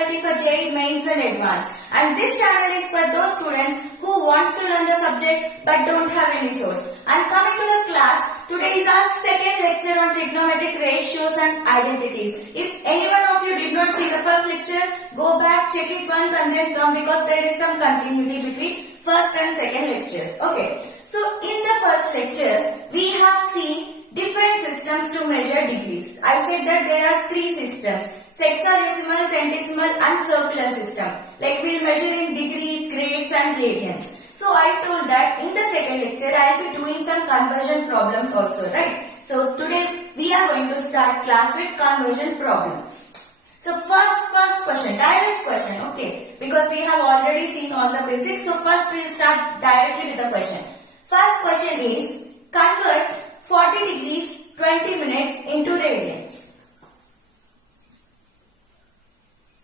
faculty for JEE Mains and Advanced, and this channel is for those students who wants to learn the subject but don't have any source. And coming to the class, today is our second lecture on trigonometric ratios and identities. If anyone of you did not see the first lecture, go back, check it once and then come, because there is some continuity between first and second lectures. Okay. So in the first lecture, we have seen different systems to measure degrees. I said that there are three systems: sexagesimal, centesimal and circular system. Like we will measure in degrees, grades and radians. So I told that in the second lecture, I will be doing some conversion problems also, right? So today we are going to start class with conversion problems. So first question, direct question, okay? Because we have already seen all the basics. So first we will start directly with the question. First question is, convert 40 degrees 20 minutes into radians.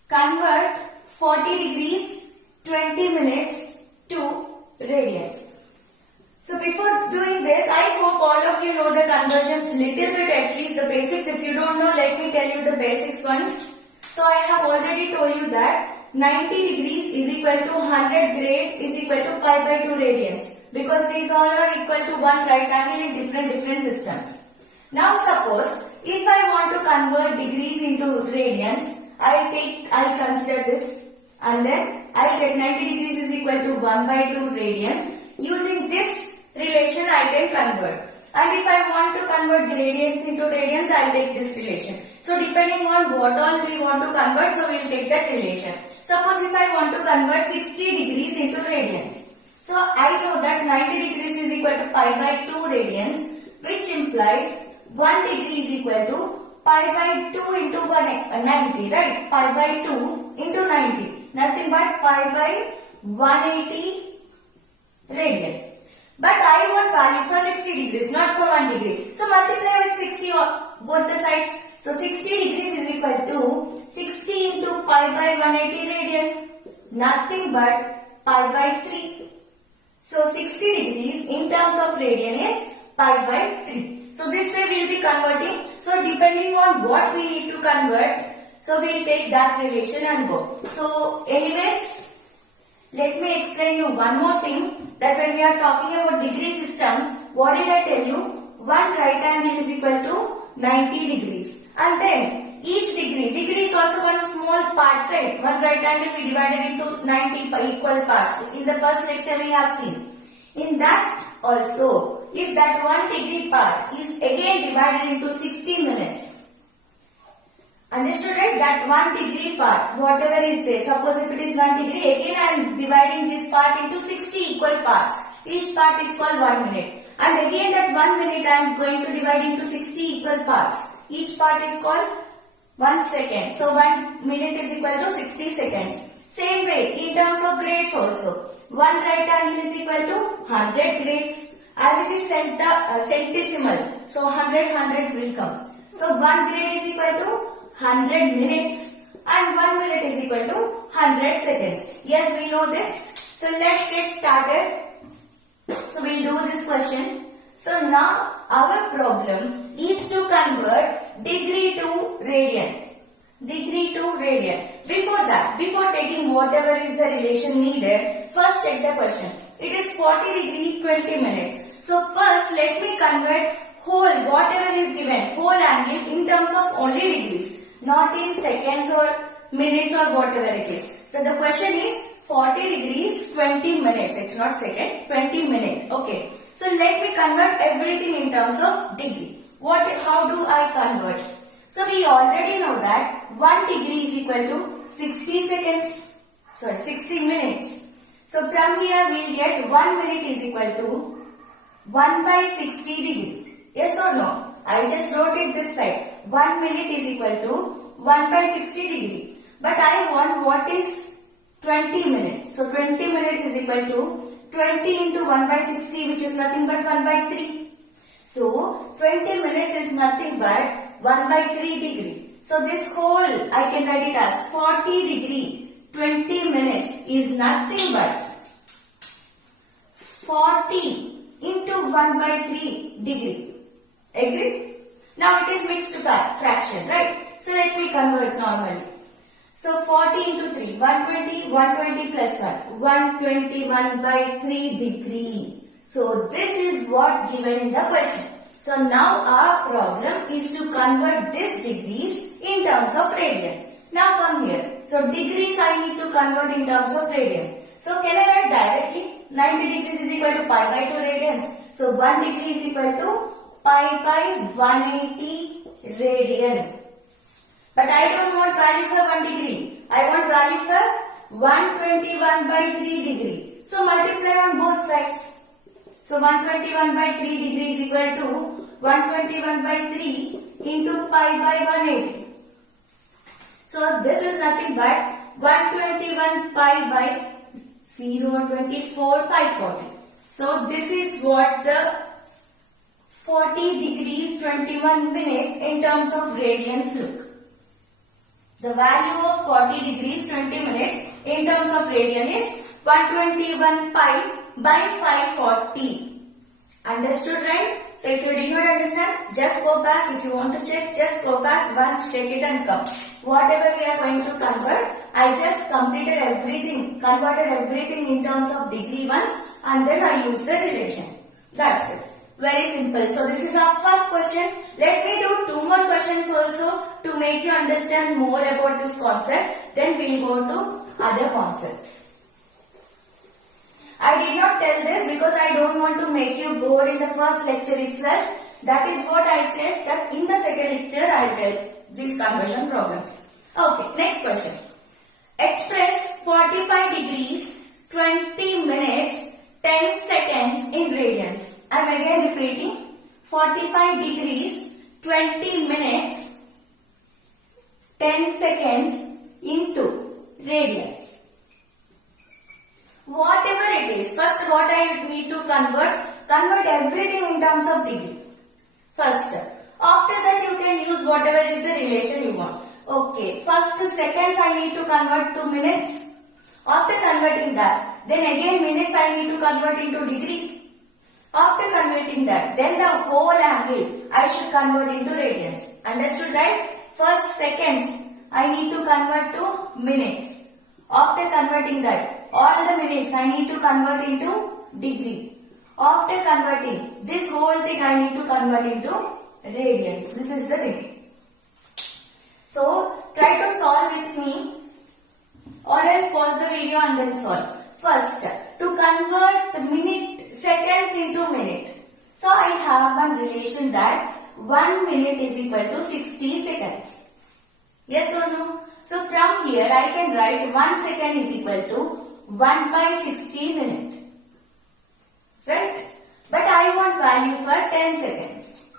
Convert 40 degrees 20 minutes to radians. So before doing this, I hope all of you know the conversions little bit, at least the basics. If you don't know, let me tell you the basics once. So I have already told you that 90 degrees is equal to 100 grades is equal to pi by 2 radians. Because these all are equal to one right angle in different systems. Now suppose if I want to convert degrees into radians, I'll consider this, and then I'll get 90 degrees is equal to 1 by 2 radians. Using this relation I can convert. And if I want to convert gradients into radians, I'll take this relation. So depending on what all we want to convert, so we'll take that relation. Suppose if I want to convert 60 degrees into radians. So I know that 90 degrees is equal to pi by 2 radians, which implies 1 degree is equal to pi by 2 into 90, right? Pi by 2 into 90. Nothing but pi by 180 radian. But I want value for 60 degrees, not for 1 degree. So multiply with 60 on both the sides. So 60 degrees is equal to 60 into pi by 180 radian. Nothing but pi by 3. So 60 degrees in terms of radian is pi by 3. So this way we will be converting. So depending on what we need to convert, so we will take that relation and go. So anyways, let me explain you one more thing, that when we are talking about degree system, what did I tell you? One right angle is equal to 90 degrees. And then each degree is also one small part, right? One right angle we divided into 90 equal parts. In the first lecture we have seen. In that also, if that 1 degree part is again divided into 60 minutes. Understood, right? That 1 degree part, whatever is there, suppose if it is 1 degree, again I am dividing this part into 60 equal parts. Each part is called 1 minute. And again that 1 minute I am going to divide into 60 equal parts. Each part is called 1 second. So 1 minute is equal to 60 seconds. Same way, in terms of grades also. 1 right angle is equal to 100 grades. As it is centesimal, so 100 will come. So 1 grade is equal to 100 minutes and 1 minute is equal to 100 seconds. Yes, we know this. So let's get started. So we'll do this question. So now our problem is to convert degree to radian. Degree to radian. Before taking whatever is the relation needed, first check the question. It is 40 degree 20 minutes. So first let me convert whole, whatever is given, whole angle in terms of only degrees, not in seconds or minutes or whatever it is. So the question is 40 degrees 20 minutes. It's not second, 20 minutes. Okay. So let me convert everything in terms of degree. How do I convert? So we already know that 1 degree is equal to 60 minutes. So from here we will get 1 minute is equal to 1 by 60 degree. Yes or no? I just wrote it this side. 1 minute is equal to 1 by 60 degree. But I want what is 20 minutes. So 20 minutes is equal to 20 into 1 by 60, which is nothing but 1 by 3. So 20 minutes is nothing but 1 by 3 degree. So this whole I can write it as 40 degree 20 minutes is nothing but 40 into 1 by 3 degree. Agree? Now it is mixed fraction, right? So let me convert normally. So 40 into 3, 120, 120 plus 1, 121 by 3 degree. So this is what given in the question. So now our problem is to convert this degrees in terms of radian. Now come here. So degrees I need to convert in terms of radian. So can I write directly? 90 degrees is equal to pi by 2 radians. So 1 degree is equal to pi by 180 radian. But I don't want value for 1 degree. I want value for 121 by 3 degree. So multiply on both sides. So 121 by 3 degree is equal to 121 by 3 into pi by 180. So this is nothing but 121 pi by 0.24 540. So this is what the 40 degrees 21 minutes in terms of radians look. The value of 40 degrees 20 minutes in terms of radian is 121 pi by 540. Understood, right? So if you did not understand, just go back. If you want to check, just go back once, check it and come. Whatever we are going to convert, I just completed everything, converted everything in terms of degree once, and then I used the relation. That's it. Very simple. So this is our first question. Let me do 2 more questions also to make you understand more about this concept. Then we will go to other concepts. I did not tell this because I don't want to make you bored in the first lecture itself. That is what I said, that in the second lecture I will tell these conversion problems. Okay, next question. Express 45 degrees, 20 minutes, 10 seconds in radians. I am again repeating. 45 degrees, 20 minutes, 10 seconds into radians. Whatever it is, first what I need to convert everything in terms of degree. First, after that you can use whatever is the relation you want. Okay, first seconds I need to convert to minutes. After converting that, then again minutes I need to convert into degree. After converting that, then the whole angle I should convert into radians. Understood, right? First seconds I need to convert to minutes. After converting that, all the minutes I need to convert into degree. After converting, this whole thing I need to convert into radians. This is the thing. So, try to solve with me or else pause the video and then solve. First, to convert seconds into minute. So, I have one relation that 1 minute is equal to 60 seconds. Yes or no? So, from here I can write 1 second is equal to 1 by 60 minute. Right? But I want value for 10 seconds.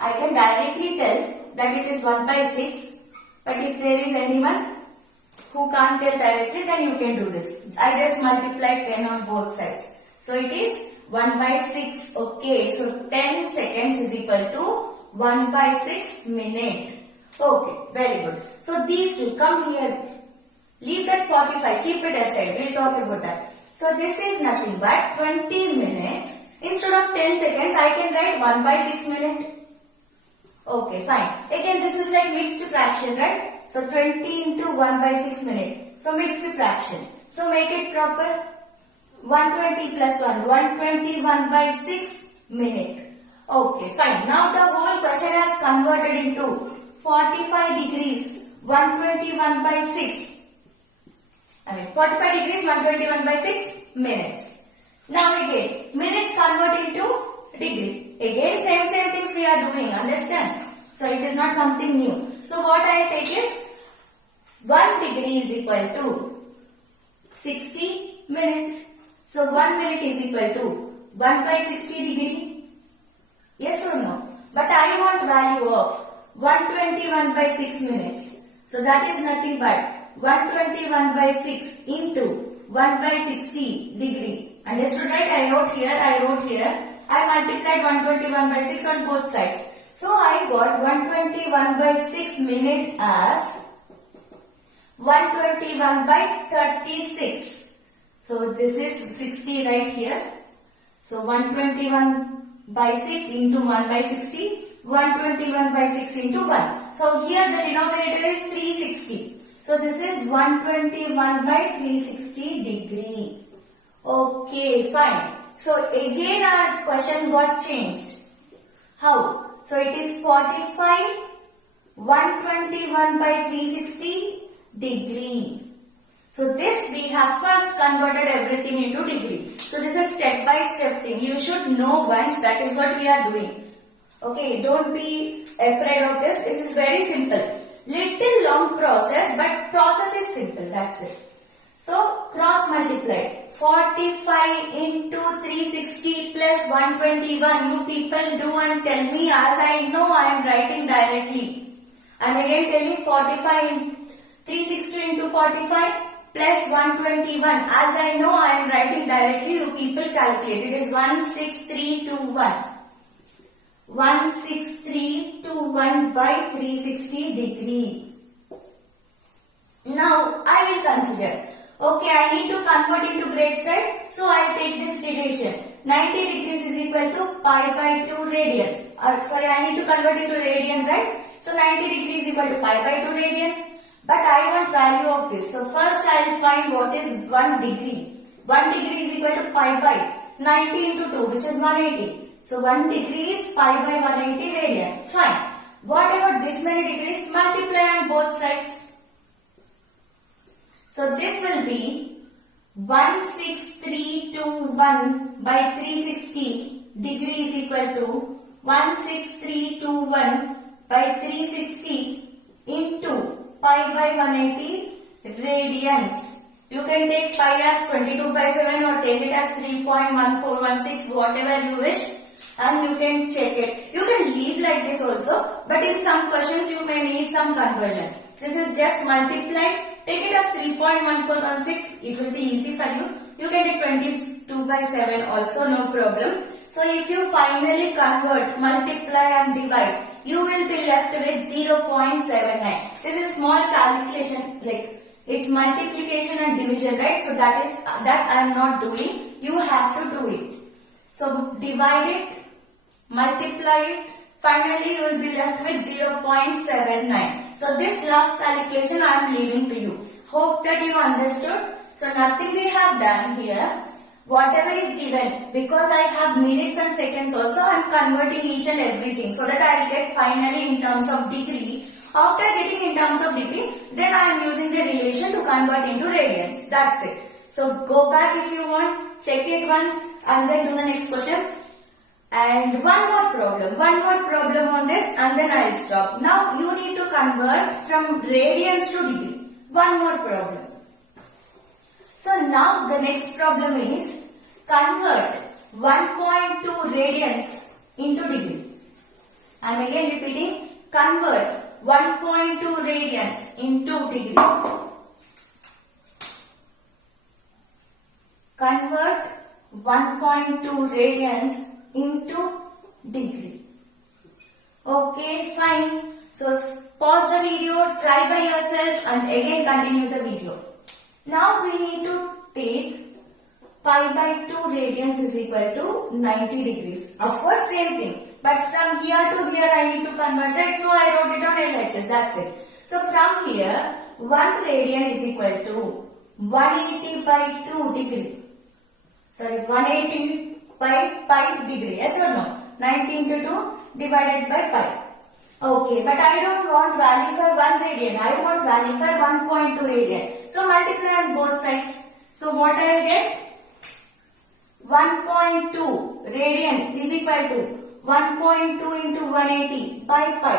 I can directly tell that it is 1 by 6. But if there is anyone who can't tell directly, then you can do this. I just multiplied 10 on both sides. So it is 1 by 6. Okay, so 10 seconds is equal to 1 by 6 minute. Okay, very good. So these two, come here. Leave that 45, keep it aside. We'll talk about that. So this is nothing but 20 minutes. Instead of 10 seconds, I can write 1 by 6 minute. Okay, fine. Again, this is like mixed fraction, right? So 20 into 1 by 6 minute. So mixed fraction. So make it proper. 120 plus 1. 121 by 6 minute. Okay, fine. Now the whole question has converted into 45 degrees. 121 by 6. 45 degrees, 121 by 6 minutes. Now again, minutes convert into degree. Again, same things we are doing, understand? So it is not something new. So what I take is 1 degree is equal to 60 minutes. So 1 minute is equal to 1 by 60 degree. Yes or no? But I want value of 121 by 6 minutes. So that is nothing but 121 by 6 into 1 by 60 degree. Understood, right? I wrote here. I multiplied 121 by 6 on both sides. So I got 121 by 6 minute as 121 by 36. So this is 60 right here. So 121 by 6 into 1 by 60. 121 by 6 into 1. So here the denominator is 360. So this is 121 by 360 degree. Okay, fine. So again our question got changed. How? So it is 45, 121 by 360 degree. So this we have first converted everything into degree. So this is step by step thing. You should know once, that is what we are doing. Okay, don't be afraid of this. This is very simple. Little long process, but process is simple. That's it. So cross multiply. 45 into 360 plus 121. You people do and tell me, as I know I am writing directly. I am again telling 45 360 into 45 plus 121. As I know I am writing directly, you people calculate. It is 16321. 16321 by 360 degree. Now I will consider. Okay, I need to convert into grades, right? So I take this relation. 90 degrees is equal to pi by 2 radian. I need to convert into radian, right? So 90 degrees is equal to pi by 2 radian. But I want value of this. So first I will find what is 1 degree. 1 degree is equal to pi by 90 into 2, which is 180. So 1 degree is pi by 180 radian. Fine. What about this many degrees? Multiply on both sides. So this will be 16321 by 360 degree is equal to 16321 by 360 into pi by 180 radians. You can take pi as 22 by 7 or take it as 3.1416, whatever you wish, and you can check it. You can leave like this also, but in some questions you may need some conversion. This is just multiply. Take it as 3.1416. It will be easy for you. You can take 22 by 7 also, no problem. So if you finally convert, multiply and divide, you will be left with 0.79. This is small calculation, like it's multiplication and division, right? So that I am not doing. You have to do it. So divide it, multiply it. Finally, you will be left with 0.79. So this last calculation I am leaving to you. Hope that you understood. So nothing we have done here. Whatever is given, because I have minutes and seconds also, I am converting each and everything so that I will get finally in terms of degree. After getting in terms of degree, then I am using the relation to convert into radians. That's it. So go back if you want, check it once and then do the next question. And one more problem on this and then I will stop. Now you need to convert from radians to degree. One more problem. So now the next problem is convert 1.2 radians into degree. I am again repeating, convert 1.2 radians into degree. Convert 1.2 radians into degree. Okay, fine. So pause the video, try by yourself and again continue the video. Now we need to take pi by 2 radians is equal to 90 degrees. Of course same thing. But from here to here I need to convert it. So I wrote it on LHS. That's it. So from here 1 radian is equal to 180 by 2 degree. Sorry, 180 by pi degree. Yes or no? 90 into 2 divided by pi. Okay, but I don't want value for 1 radian. I want value for 1.2 radian. So multiply on both sides. So what I get? 1.2 radian is equal to 1.2 into 180 by pi.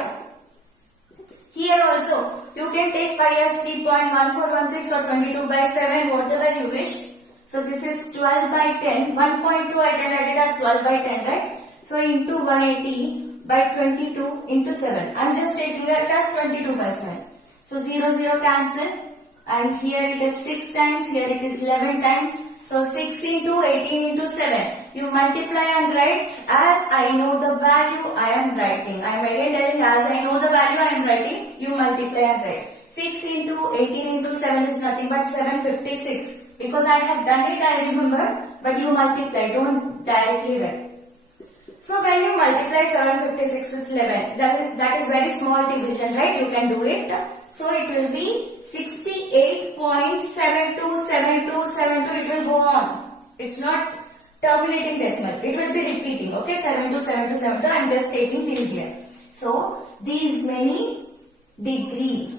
Here also, you can take pi as 3.1416 or 22 by 7, whatever you wish. So this is 12 by 10. 1.2 I can write it as 12 by 10, right? So into 180 by 22 into 7. I am just taking it as 22 by 7. So 0, 0 cancel. And here it is 6 times, here it is 11 times. So 6 into 18 into 7. You multiply and write as I know the value I am writing. I am again telling as I know the value I am writing, you multiply and write. 6 into 18 into 7 is nothing but 756. Because I have done it, I remember, but you multiply, don't directly write. So when you multiply 756 with 11, that is very small division, right? You can do it. So it will be 68.727272. It will go on. It's not terminating decimal. It will be repeating. Okay, 727272. I am just taking till here. So these many degree.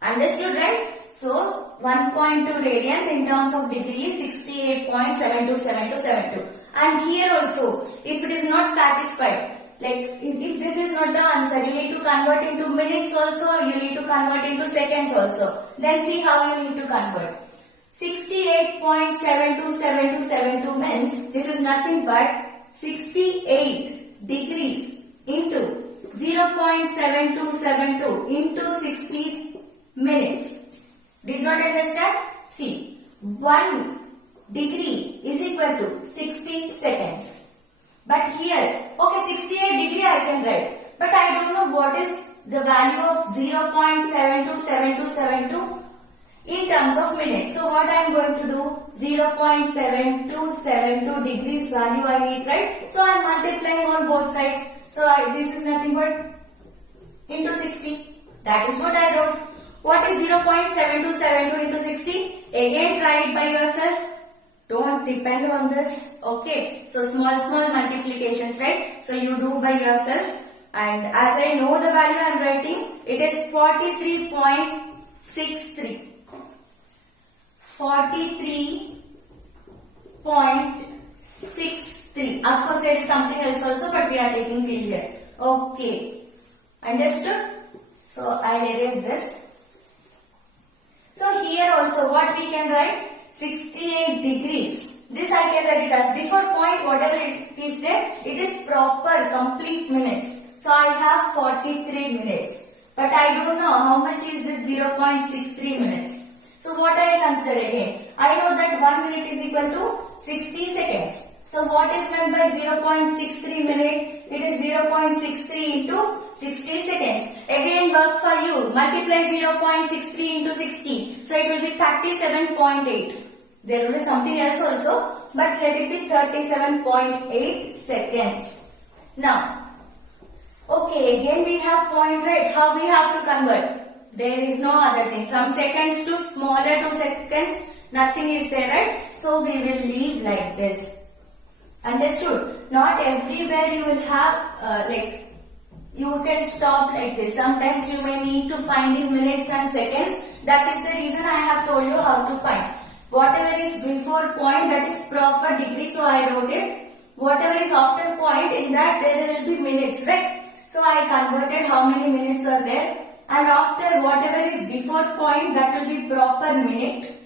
Understood, right? So 1.2 radians in terms of degree is 68.727272. And here also, if it is not satisfied, like if this is not the answer, you need to convert into minutes also, you need to convert into seconds also. Then see how you need to convert. 68.727272 means this is nothing but 68 degrees into 0.7272 into 60 minutes. Did not understand? See, 1 degree is equal to 60 seconds. But here, okay, 68 degree I can write. But I don't know what is the value of 0.727272 in terms of minutes. So what I am going to do? 0.7272 degrees value I need, right? So I am multiplying on both sides. So this is nothing but into 60. That is what I wrote. What is 0.7272 into 60? Again try it by yourself. Don't depend on this. Okay. So small multiplications, right? So you do by yourself. And as I know the value I am writing, it is 43.63. 43.63. Of course there is something else also, but we are taking till here. Okay. Understood? So I'll erase this. So here also what we can write? 68 degrees. This I can write it as before point, whatever it is there, it is proper complete minutes. So I have 43 minutes. But I don't know how much is this 0.63 minutes. So what I consider again? I know that 1 minute is equal to 60 seconds. So what is meant by 0.63 minute? It is 0.63 into 60 seconds. Again work for you. Multiply 0.63 into 60. So it will be 37.8. There will be something else also. But let it be 37.8 seconds. Now, okay, again we have point, right? How we have to convert? There is no other thing. From seconds to smaller to seconds, nothing is there, right? So we will leave like this. Understood? Not everywhere you will have you can stop like this. Sometimes you may need to find in minutes and seconds. That is the reason I have told you how to find. Whatever is before point, that is proper degree, so I wrote it. Whatever is after point, in that there will be minutes, right? So I converted how many minutes are there. And after whatever is before point, that will be proper minute.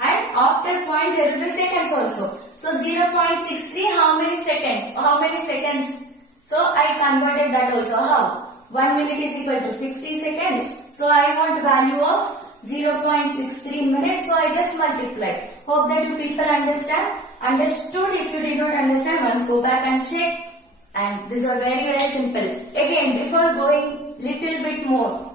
And after point there will be seconds also. So 0.63, how many seconds? How many seconds? So I converted that also. How? 1 minute is equal to 60 seconds. So I want value of 0.63 minutes. So I just multiplied. Hope that you people understand. Understood? If you did not understand, once go back and check. And these are very simple. Again, before going little bit more.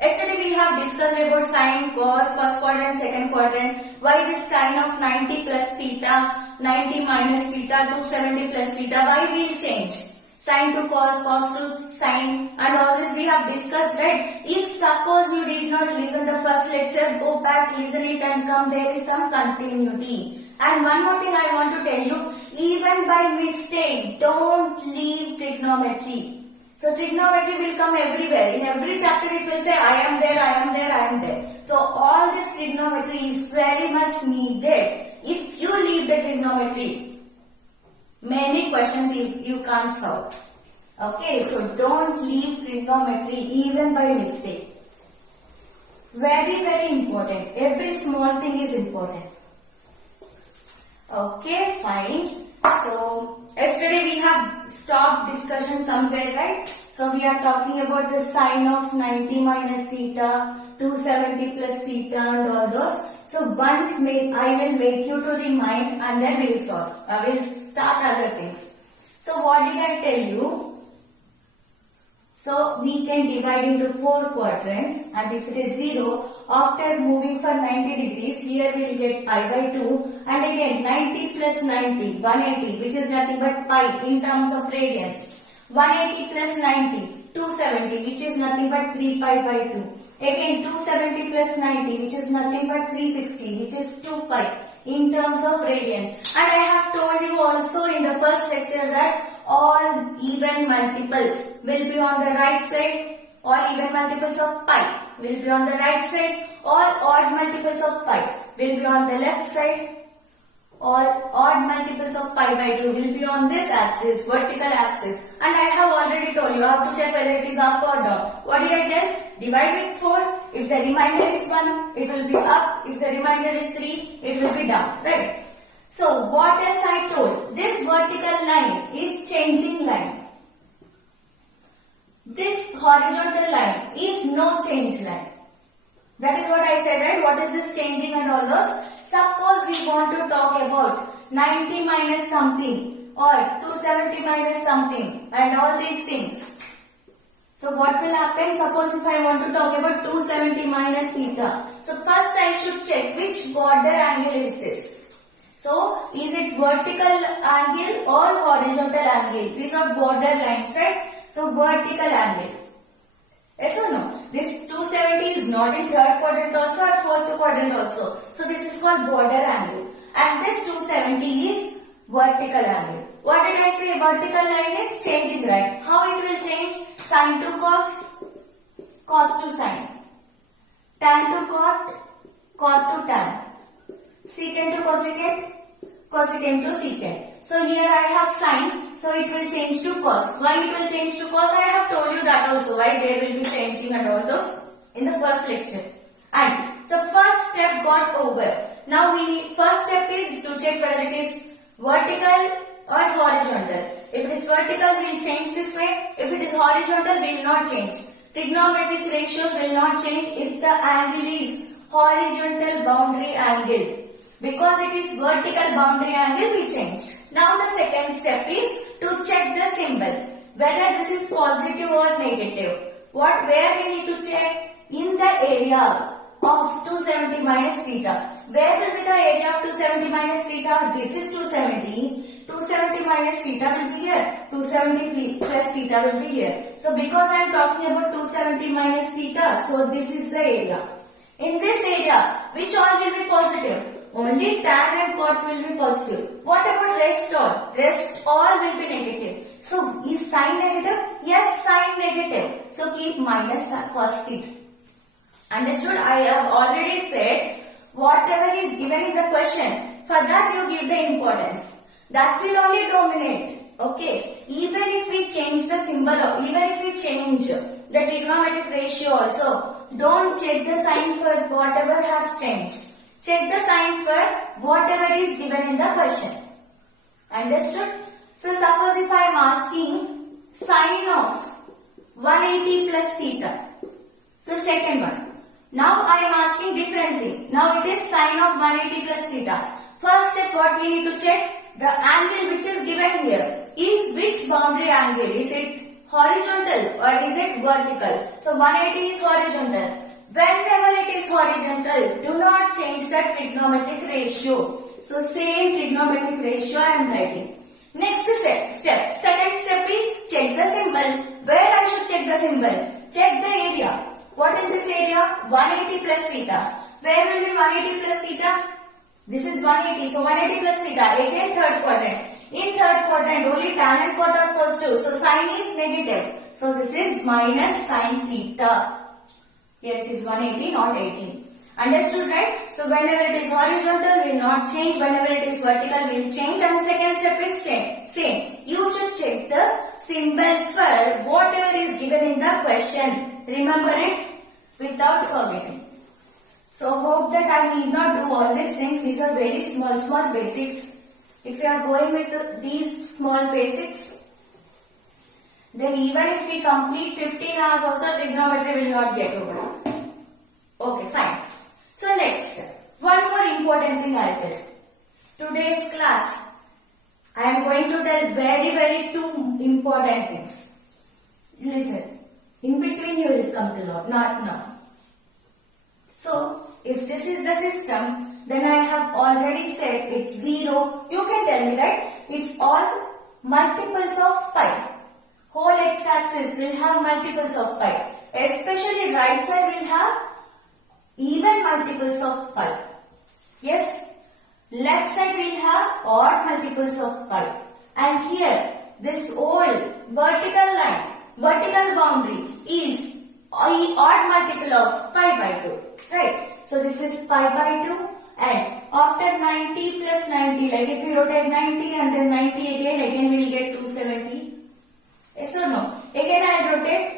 Yesterday we have discussed about sine, cos, first quadrant, second quadrant. Why this sine of 90 plus theta, 90 minus theta, 270 plus theta, why will change? Sine to cos, cos to sine, and all this we have discussed, right? If suppose you did not listen the first lecture, go back, listen it and come, there is some continuity. And one more thing I want to tell you, even by mistake, don't leave trigonometry. So trigonometry will come everywhere. In every chapter it will say, I am there, I am there, I am there. So all this trigonometry is very much needed. If you leave the trigonometry, many questions you can't solve. Okay, so don't leave trigonometry even by mistake. Very important. Every small thing is important. Okay, fine. So yesterday we have stopped discussion somewhere, right? So we are talking about the sine of 90 minus theta, 270 plus theta and all those. So once I will make you to the mind and then we'll solve. I will start other things. So what did I tell you? So we can divide into 4 quadrants, and if it is 0, after moving for 90 degrees, here we will get pi by 2, and again 90 plus 90, 180, which is nothing but pi in terms of radians. 180 plus 90, 270, which is nothing but 3 pi by 2. Again 270 plus 90, which is nothing but 360, which is 2 pi in terms of radians. And I have told you also in the first lecture that all even multiples will be on the right side. All even multiples of pi will be on the right side. All odd multiples of pi will be on the left side. All odd multiples of pi by 2 will be on this axis, vertical axis. And I have already told you how to check whether it is up or down. What did I tell? Divide with 4. If the remainder is 1, it will be up. If the remainder is 3, it will be down. Right? So what else I told? This vertical line is changing line. This horizontal line is no change line. That is what I said, right? What is this changing and all those? Suppose we want to talk about 90 minus something or 270 minus something and all these things. So what will happen? Suppose if I want to talk about 270 minus theta. So first I should check which border angle is this. So is it vertical angle or horizontal angle? These are border lines, right? So vertical angle. Yes or no? This 270 is not in third quadrant also or fourth quadrant also. So this is called border angle. And this 270 is vertical angle. What did I say? Vertical line is changing line. How it will change? Sin to cos, cos to sin. Tan to cot, cot to tan. Secant to cosecant, cosecant to secant. So here I have sin, so it will change to cos. Why it will change to cos? I have told you that also, why there will be changing and all those in the first lecture. And so first step got over. Now we need, first step is to check whether it is vertical or horizontal. If it is vertical, we will change this way. If it is horizontal, we will not change. Trigonometric ratios will not change if the angle is horizontal boundary angle. Because it is vertical boundary angle, we changed. Now the second step is to check the symbol, whether this is positive or negative. Where we need to check? In the area of 270 minus theta. Where will be the area of 270 minus theta? This is 270. 270 minus theta will be here. 270 plus theta will be here. So because I am talking about 270 minus theta, so this is the area. In this area, which all will be positive? Only tan and cot will be positive. What about rest all? Rest all will be negative. So is sin negative? Yes, sin negative. So keep minus cos theta. Understood? I have already said whatever is given in the question, for that you give the importance. That will only dominate. Okay. Even if we change the symbol, or even if we change the trigonometric ratio also, don't check the sign for whatever has changed. Check the sign for whatever is given in the question. Understood? So suppose if I am asking sine of 180 plus theta. So second one. Now I am asking different thing. Now it is sine of 180 plus theta. First step what we need to check? The angle which is given here is which boundary angle? Is it horizontal or is it vertical? So 180 is horizontal. Whenever it is horizontal, do not change the trigonometric ratio. So same trigonometric ratio I am writing. Next step. Second step is check the symbol. Where I should check the symbol? Check the area. What is this area? 180 plus theta. Where will be 180 plus theta? This is 180. So 180 plus theta. Again third quadrant. In third quadrant only tan and cot are positive. So sin is negative. So this is minus sin theta. Here it is 180, not 18. Understood, right? So whenever it is horizontal, we will not change. Whenever it is vertical, we will change. And second step is same. You should check the symbol for whatever is given in the question. Remember it without forgetting. So hope that I need not do all these things. These are very small basics. If you are going with these small basics, then even if we complete 15 hours also, trigonometry will not get over. Okay, fine. So next, one more important thing I will tell. Today's class, I am going to tell very two important things. Listen. In between you will come to know, not now. So, if this is the system, then I have already said it's 0. You can tell me, right? It's all multiples of pi. Whole x-axis will have multiples of pi. Especially right side will have even multiples of pi. Yes? Left side will have odd multiples of pi. And here, this whole vertical line, vertical boundary is odd multiple of pi by 2. Right? So this is pi by 2, and after 90 plus 90, like if we rotate 90 and then 90 again we will get 270. Yes or no? Again I will rotate.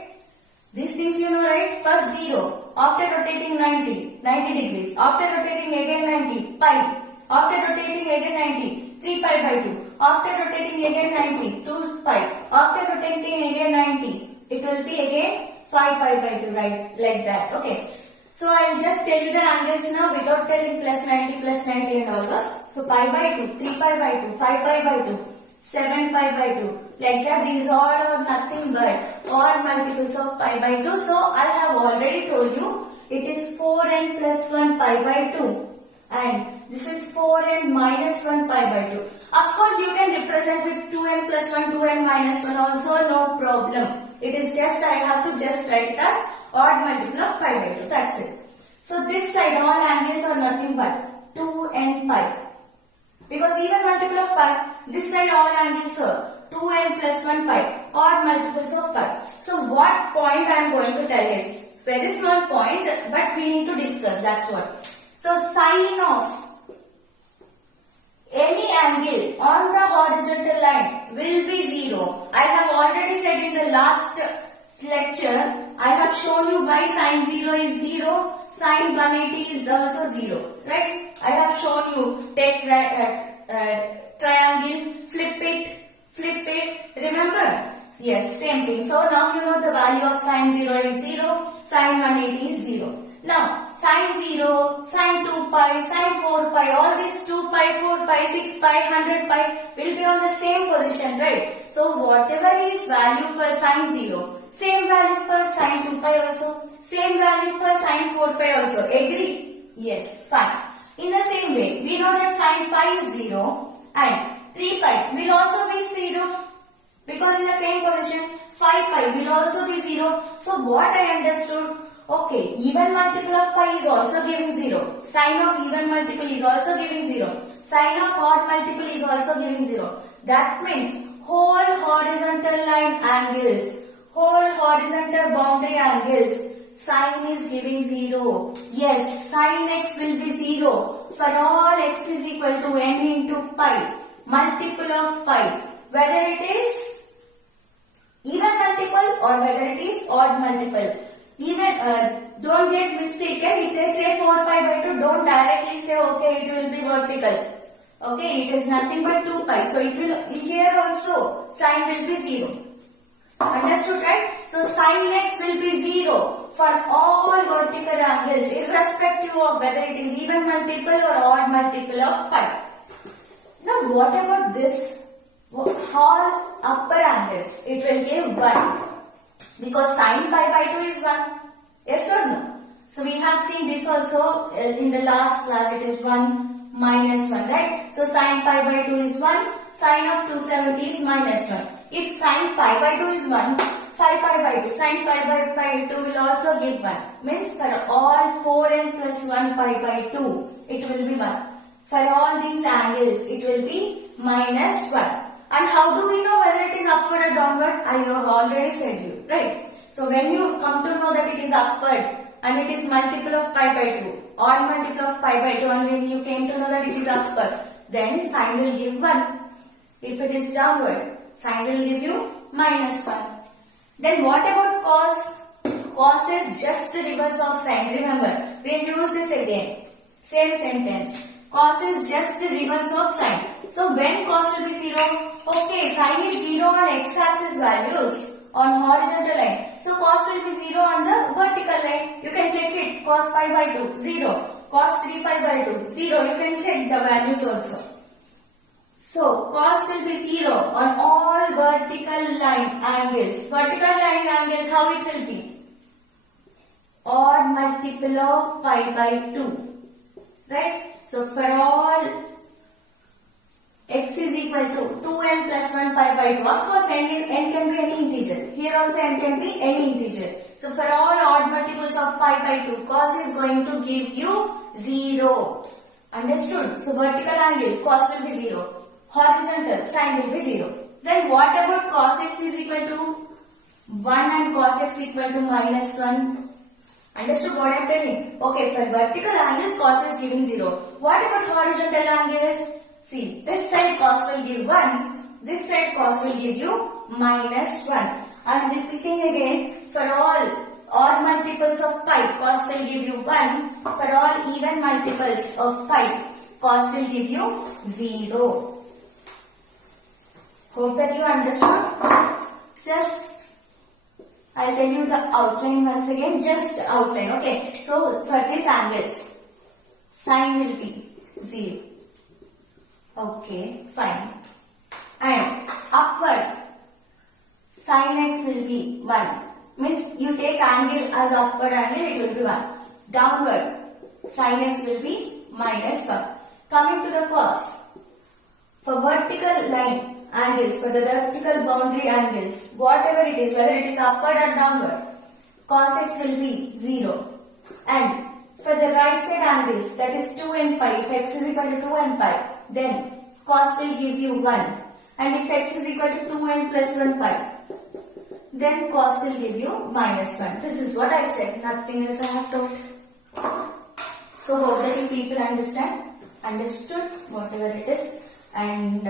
These things you know, right? First 0. After rotating 90 degrees. After rotating again 90, pi. After rotating again 90, 3 pi by 2. After rotating again 90, 2 pi. After rotating again 90, it will be again 5 pi by 2, right? Like that. Okay. So I will just tell you the angles now without telling plus 90 and all those. So pi by 2, 3 pi by 2, 5 pi by 2, 7 pi by 2. Like that, these all are nothing but odd multiples of pi by 2. So I have already told you it is 4n plus 1 pi by 2. And this is 4n minus 1 pi by 2. Of course, you can represent with 2n plus 1, 2n minus 1 also, no problem. It is just, I have to just write it as odd multiple of pi by 2. That's it. So this side, all angles are nothing but 2n pi. Because even multiple of pi, this side all angles are 2n plus 1 pi, odd multiples of pi. So what point I am going to tell is very small point, but we need to discuss. That's what. So sine of any angle on the horizontal line will be 0. I have already said in the last lecture, I have shown you why sine 0 is 0, sine 180 is also 0, right? I have shown you, take triangle, flip it, remember? Yes, same thing. So now you know the value of sine 0 is 0, sine 180 is 0. Now, sine 0, sine 2 pi, sine 4 pi, all these 2 pi, 4 pi, 6 pi, 100 pi will be on the same position, right? So, whatever is value for sine 0, same value for sine 2 pi also, same value for sine 4 pi also. Agree? Yes, fine. In the same way, we know that sine pi is 0 and 3 pi will also be 0 because in the same position, 5 pi will also be 0. So, what I understood? Okay, even multiple of pi is also giving 0. Sine of even multiple is also giving 0. Sine of odd multiple is also giving 0. That means whole horizontal line angles, whole horizontal boundary angles, sine is giving 0. Yes, sine x will be 0 for all x is equal to n into pi, multiple of pi. Whether it is even multiple or whether it is odd multiple. Even don't get mistaken, if they say 4 pi by 2, don't directly say okay it will be vertical. Okay, it is nothing but 2 pi. So it will, here also sine will be 0. Understood, right? So sine x will be 0 for all vertical angles irrespective of whether it is even multiple or odd multiple of pi. Now what about this? All upper angles, it will give 1. Because sine pi by 2 is 1. Yes or no? So we have seen this also in the last class. It is 1 minus 1, right? So sine pi by 2 is 1. Sine of 270 is minus 1. If sine pi by 2 is 1, 5 pi by 2. Sine pi by 2 will also give 1. Means for all 4n plus 1 pi by 2, it will be 1. For all these angles, it will be minus 1. And how do we know whether it is upward or downward? I have already said you, right? So when you come to know that it is upward and it is multiple of pi by 2, odd multiple of pi by 2, and when you came to know that it is upward, then sine will give 1. If it is downward, sine will give you minus 1. Then what about cos? Cos is just reverse of sine. Remember, we will use this again. Same sentence. Cos is just reverse of sine. So when cos will be 0? Okay, sine is 0 on x-axis values on horizontal line. So cos will be 0 on the vertical line. You can check it. Cos pi by 2, 0. Cos 3 pi by 2, 0. You can check the values also. So cos will be 0 on all vertical line angles. Vertical line angles, how it will be? Odd multiple of pi by 2. Right? So for all x is equal to 2n plus 1 pi by 2. Of course n can be any integer. Here also n can be any integer. So for all odd multiples of pi by 2, cos is going to give you 0. Understood? So vertical angle, cos will be 0. Horizontal, sine will be 0. Then what about cos x is equal to 1 and cos x equal to minus 1? Understood what I am telling? Okay, for vertical angles, cos is giving 0. What about horizontal angles? See, this side cos will give 1, this side cos will give you minus 1. I am repeating again, for all odd multiples of pi, cos will give you 1. For all even multiples of pi, cos will give you 0. Hope that you understood. Just, I'll tell you the outline once again, just outline, okay. So, for these angles, sine will be 0. Okay, fine. And upward, sin x will be 1. Means you take angle as upward angle, it will be 1. Downward, sin x will be minus 1. Coming to the cos, for vertical line angles, for the vertical boundary angles, whatever it is, whether it is upward or downward, cos x will be 0. And for the right side angles, that is 2 and pi, if x is equal to 2 and pi, then cos will give you 1. And if x is equal to 2 and plus 1 pi, then cos will give you minus 1. This is what I said, nothing else I have taught. So hope that you people understood whatever it is. And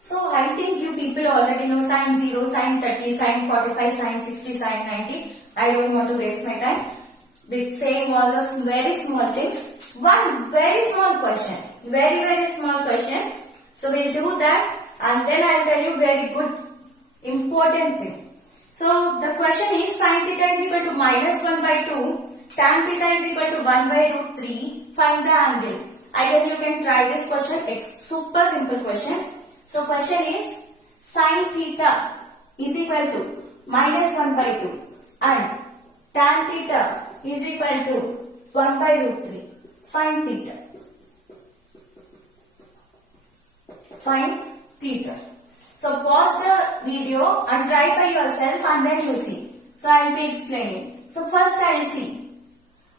so I think you people already know sine 0, sine 30, sine 45, sine 60, sine 90. I don't want to waste my time with saying all those very small things. One very small question, very small question. So we'll do that and then I'll tell you very good important thing. So the question is sin theta is equal to minus 1 by 2, tan theta is equal to 1 by root 3, find the angle. I guess you can try this question, it's super simple question. So question is sin theta is equal to minus 1 by 2 and tan theta is equal to 1 by root 3. Find theta. Find theta. So pause the video and try by yourself and then you see. So I will be explaining. So first I will see.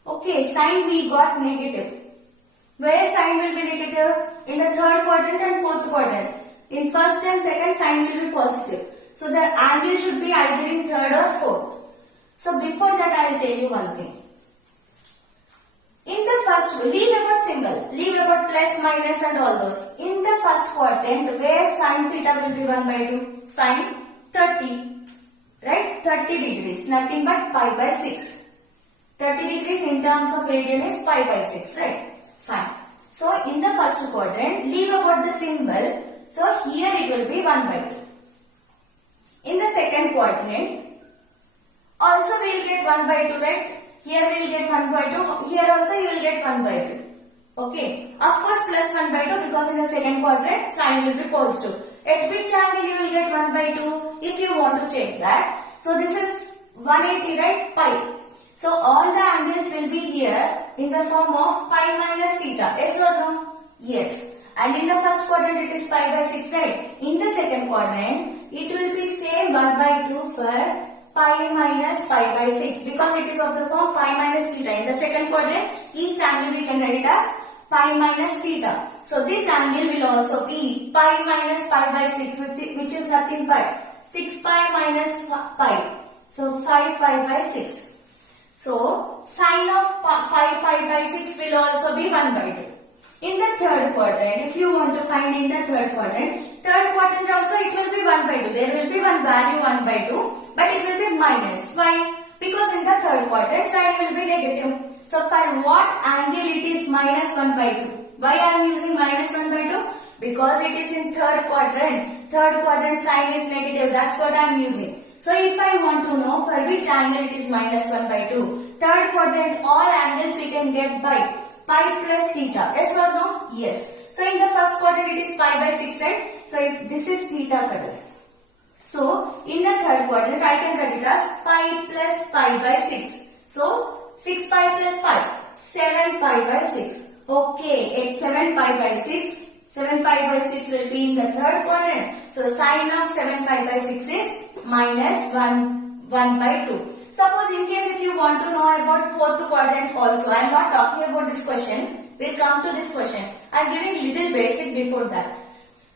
Okay, sine we got negative. Where sine will be negative? In the third quadrant and fourth quadrant. In first and second, sine will be positive. So the angle should be either in third or fourth. So before that I will tell you one thing. In the first, leave about symbol, leave about plus, minus and all those. In the first quadrant, where sin theta will be 1 by 2, sin 30, right? 30 degrees, nothing but pi by 6. 30 degrees in terms of radian is pi by 6, right? Fine. So in the first quadrant, leave about the symbol. So here it will be 1 by 2. In the second quadrant, also we will get 1 by 2, right? Here we will get 1 by 2. Here also you will get 1 by 2. Okay. Of course plus 1 by 2 because in the second quadrant sine will be positive. At which angle you will get 1 by 2? If you want to check that. So this is 180, right? Pi. So all the angles will be here in the form of pi minus theta. Yes or no? Yes. And in the first quadrant it is pi by 6, right? In the second quadrant it will be same 1 by 2 for pi minus pi by 6 because it is of the form pi minus theta. In the second quadrant, each angle we can write it as pi minus theta. So this angle will also be pi minus pi by 6 which is nothing but 6 pi minus pi. So 5 pi by 6. So sine of 5 pi by 6 will also be 1 by 2. In the third quadrant, if you want to find in the third quadrant also it will be 1 by 2. There will be one value 1 by 2, but it will be minus. Why? Because in the third quadrant sine will be negative. So for what angle it is minus 1 by 2? Why I am using minus 1 by 2? Because it is in third quadrant. Third quadrant sine is negative. That's what I am using. So if I want to know for which angle it is minus 1 by 2, third quadrant all angles we can get by pi plus theta. Yes or no? Yes. So in the first quadrant it is pi by 6, right? So if this is theta for us. So in the third quadrant I can write it as pi plus pi by 6. So 6 pi plus pi, 7 pi by 6. Okay, it's 7 pi by 6. 7 pi by 6 will be in the third quadrant. So sine of 7 pi by 6 is minus 1 by 2. Suppose in case if you want to know about fourth quadrant also, I am not talking about this question. We'll come to this question. I am giving little basic before that.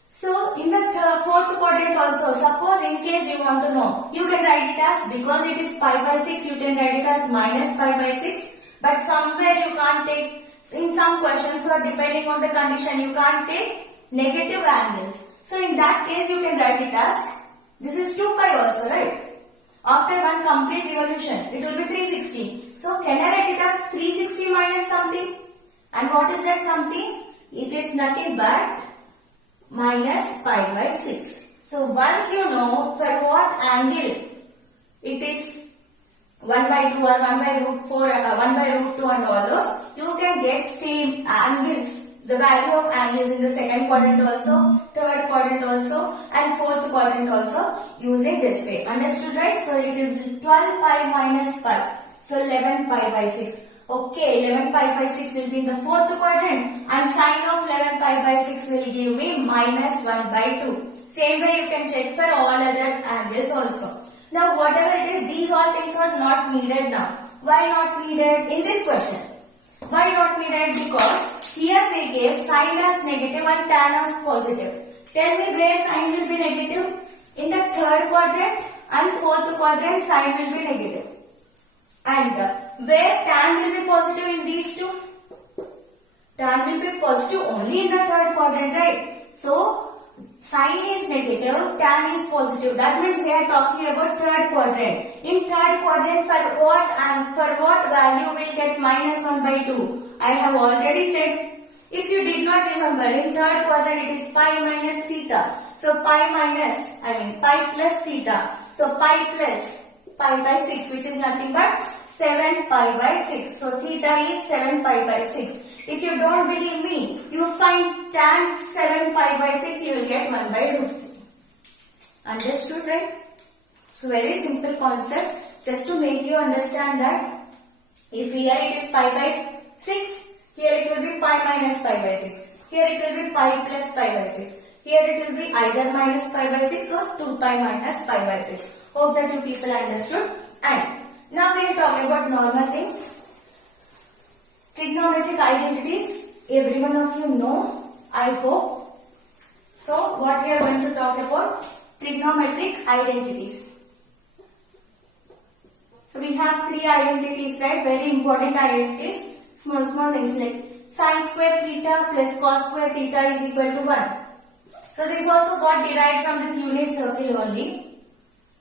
So in the fourth quadrant also, suppose in case you want to know, you can write it as, because it is pi by 6, you can write it as minus pi by 6. But somewhere you can't take, in some questions or depending on the condition, you can't take negative angles. So in that case you can write it as, this is 2 pi also, right? After one complete revolution, it will be 360. So can I write it as 360 minus something? And what is that something? It is nothing but minus pi by 6. So once you know for what angle it is 1 by 2 or 1 by root 4 and 1 by root 2 and all those, you can get same angles, the value of angles in the second quadrant also, third quadrant also and fourth quadrant also using this way. Understood, right? So it is 12 pi minus pi. So 11 pi by 6. Okay, 11 pi by 6 will be in the fourth quadrant and sine of 11 pi by 6 will give me minus 1 by 2. Same way you can check for all other angles also. Now whatever it is, these all things are not needed now. Why not needed in this question? Why not needed? Because here they gave sine as negative and tan as positive. Tell me where sine will be negative? In the third quadrant and fourth quadrant sine will be negative. And where tan will be positive in these two? Tan will be positive only in the third quadrant, right? So sine is negative, tan is positive. That means we are talking about third quadrant. In third quadrant, for what value we will get minus 1 by 2? I have already said. If you did not remember, in third quadrant it is pi minus theta. So pi plus theta. So pi plus pi by 6, which is nothing but 7 pi by 6. So theta is 7 pi by 6. If you don't believe me, you find tan 7 pi by 6, you will get 1 by root 3. Understood, right? So very simple concept, just to make you understand that if here it is pi by 6, here it will be pi minus pi by 6. Here it will be pi plus pi by 6. Here it will be either minus pi by 6 or 2 pi minus pi by 6. Hope that you people understood. And now we will talk about normal things. Trigonometric identities, every one of you know, I hope. So what we are going to talk about? Trigonometric identities. So we have 3 identities, right? Very important identities. Small things like sine square theta plus cos square theta is equal to 1. So this also got derived from this unit circle only.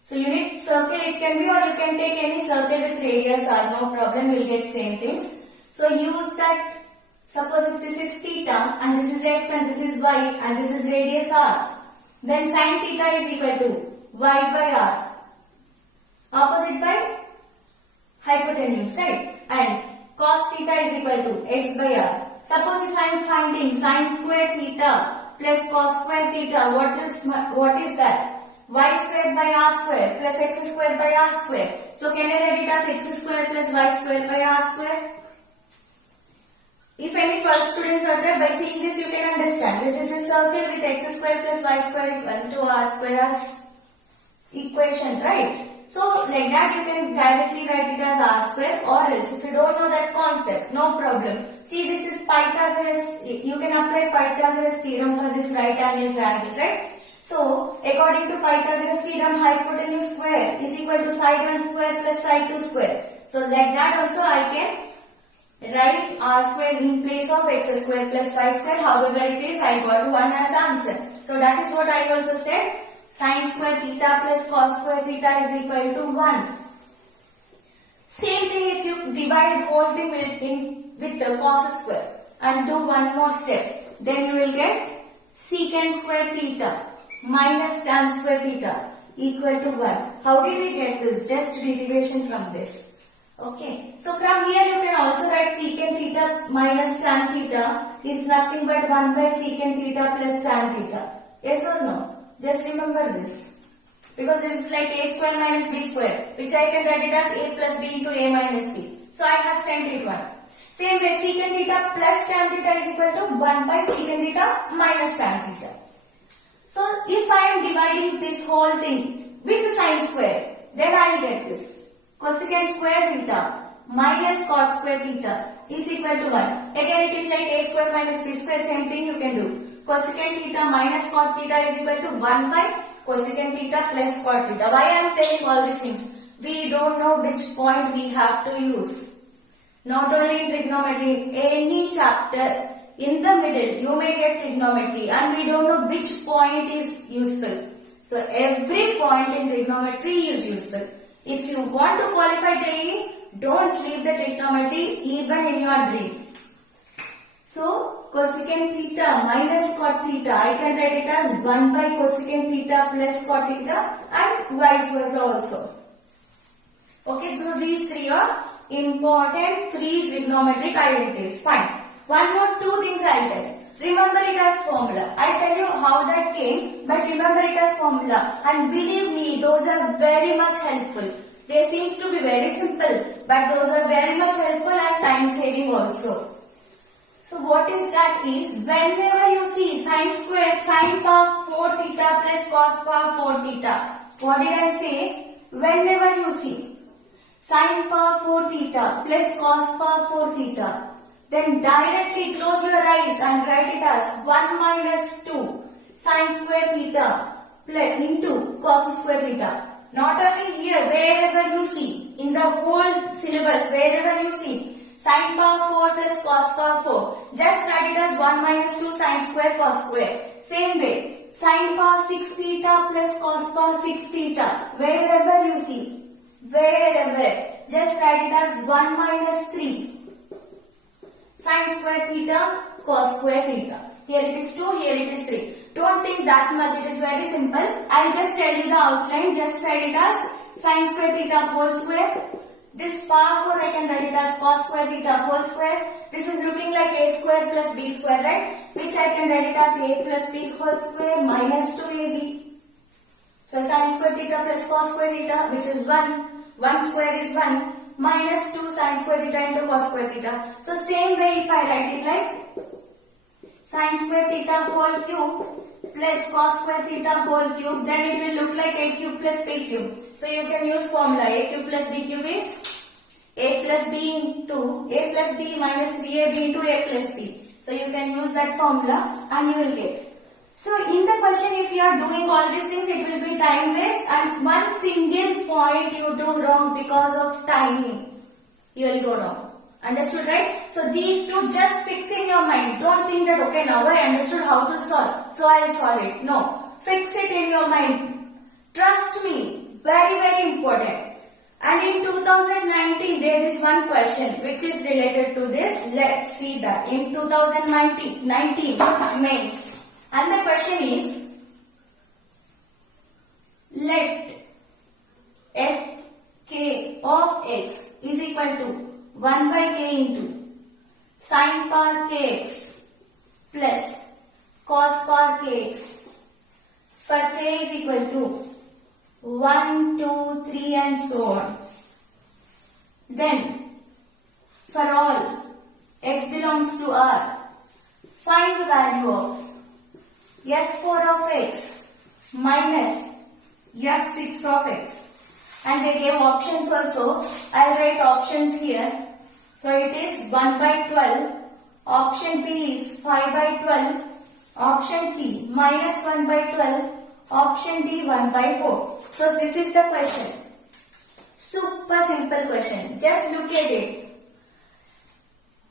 So unit circle it can be, or you can take any circle with radius r, no problem, you will get same things. So use that, suppose if this is theta and this is x and this is y and this is radius r, then sin theta is equal to y by r, opposite by hypotenuse, right? And cos theta is equal to x by r. Suppose if I am finding sin square theta plus cos square theta, what is that? Y square by r square plus x square by r square. So can I write it as x square plus y square by r square? If any 12 students are there, by seeing this you can understand. This is a circle with x square plus y square equal to r square as equation, right? So like that you can directly write it as r square, or else if you don't know that concept, no problem. See, this is Pythagoras, you can apply Pythagoras theorem for this right angle triangle, right? So according to Pythagoras theorem, hypotenuse square is equal to side 1 square plus side 2 square. So like that also I can write r square in place of x square plus y square. However it is, I got 1 as answer. So that is what I also said. Sin square theta plus cos square theta is equal to 1. Same thing if you divide whole thing with the cos square and do one more step, then you will get secant square theta minus tan square theta equal to 1. How did we get this? Just derivation from this. Okay, so from here you can also write secant theta minus tan theta is nothing but 1 by secant theta plus tan theta. Yes or no? Just remember this. Because this is like a square minus b square, which I can write it as a plus b into a minus b. So I have sent it 1. Same way, secant theta plus tan theta is equal to 1 by secant theta minus tan theta. So if I am dividing this whole thing with sine square, then I will get this. Cosecant square theta minus cot square theta is equal to 1. Again it is like a square minus b square, same thing you can do. Cosecant theta minus cot theta is equal to 1 by cosecant theta plus cot theta. Why I am telling all these things? We don't know which point we have to use. Not only in trigonometry, any chapter in the middle you may get trigonometry and we don't know which point is useful. So every point in trigonometry is useful. If you want to qualify JEE, don't leave the trigonometry even in your dream. So cosecant theta minus cot theta, I can write it as 1 by cosecant theta plus cot theta and vice versa also. Okay, so these three are important trigonometric identities. Fine. One more two things I will tell. Remember it as formula. I tell you how that came, but remember it as formula. And believe me, those are very much helpful. They seems to be very simple, but those are very much helpful and time saving also. So what is that is, whenever you see sine square, sine power 4 theta plus cos power 4 theta. What did I say? Whenever you see sine power 4 theta plus cos power 4 theta, then directly close your eyes and write it as 1 minus 2 sine square theta plus into cos square theta. Not only here, wherever you see, in the whole syllabus, wherever you see sine power 4 plus cos power 4, just write it as 1 minus 2 sine square cos square. Same way, sine power 6 theta plus cos power 6 theta, wherever you see, wherever, just write it as 1 minus 3 sine square theta cos square theta. Here it is 2, here it is 3. Don't think that much, it is very simple. I'll just tell you the outline, just write it as sine square theta whole square. This power 4 I can write it as cos square theta whole square. This is looking like a square plus b square, right? Which I can write it as a plus b whole square minus 2ab. So sine square theta plus cos square theta, which is 1. 1 square is 1. Minus 2 sine square theta into cos square theta. So same way if I write it like sine square theta whole cube plus cos square theta whole cube, then it will look like a cube plus b cube. So you can use formula a cube plus b cube is a plus b into a plus b minus 3ab into a plus b. So you can use that formula and you will get. So in the question, if you are doing all these things, it will be time waste and one single point you do wrong because of timing, you will go wrong. Understood, right? So these two just fix in your mind. Don't think that, okay, now I understood how to solve, so I will solve it. No, fix it in your mind. Trust me, very, very important. And in 2019, there is one question which is related to this. Let's see that. In 2019 mains. And the question is, let fk of x is equal to 1 by k into sin power kx plus cos power kx for k is equal to 1, 2, 3 and so on. Then for all x belongs to R, find the value of f4 of x minus f6 of x. And they gave options also. I'll write options here. So it is 1 by 12. Option B is 5 by 12. Option C minus 1 by 12. Option D 1 by 4. So this is the question. Super simple question. Just look at it.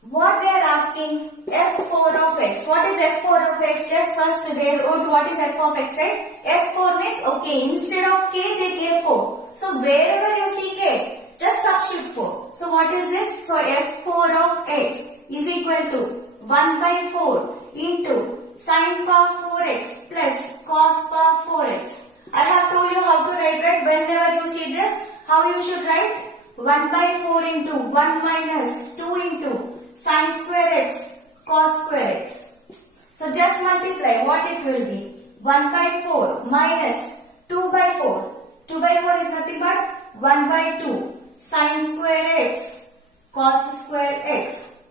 What they are asking, f4 of x. What is f4 of x? Just first they wrote what is f of x, right? f4 means, okay, instead of k they gave 4. So wherever you see k, just substitute 4. So what is this? So f4 of x is equal to 1 by 4 into sin power 4x plus cos power 4x. I have told you how to write, right? Whenever you see this, how you should write? 1 by 4 into 1 minus 2 into sin square x cos square x. So just multiply what it will be. 1 by 4 minus 2 by 4. 2 by 4 is nothing but 1 by 2 sin square x cos square x.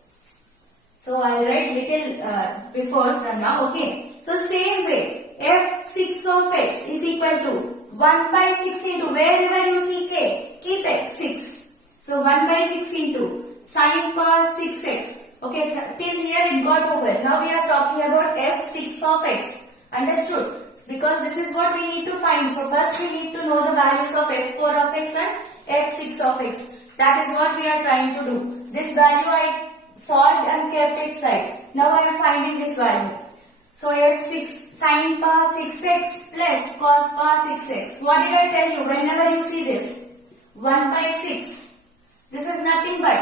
So I will write little before from now. Okay. So same way, f6 of x is equal to 1 by 6 into wherever you see k, keep x 6. So 1 by 6 into sin power 6x. Okay, till here it got over. Now we are talking about f6 of x. Understood? Because this is what we need to find. So first we need to know the values of f4 of x and f6 of x. That is what we are trying to do. This value I solved and kept it side. Now I am finding this value. So f6 sin power 6x plus cos power 6x. What did I tell you? Whenever you see this, 1 by 6. This is nothing but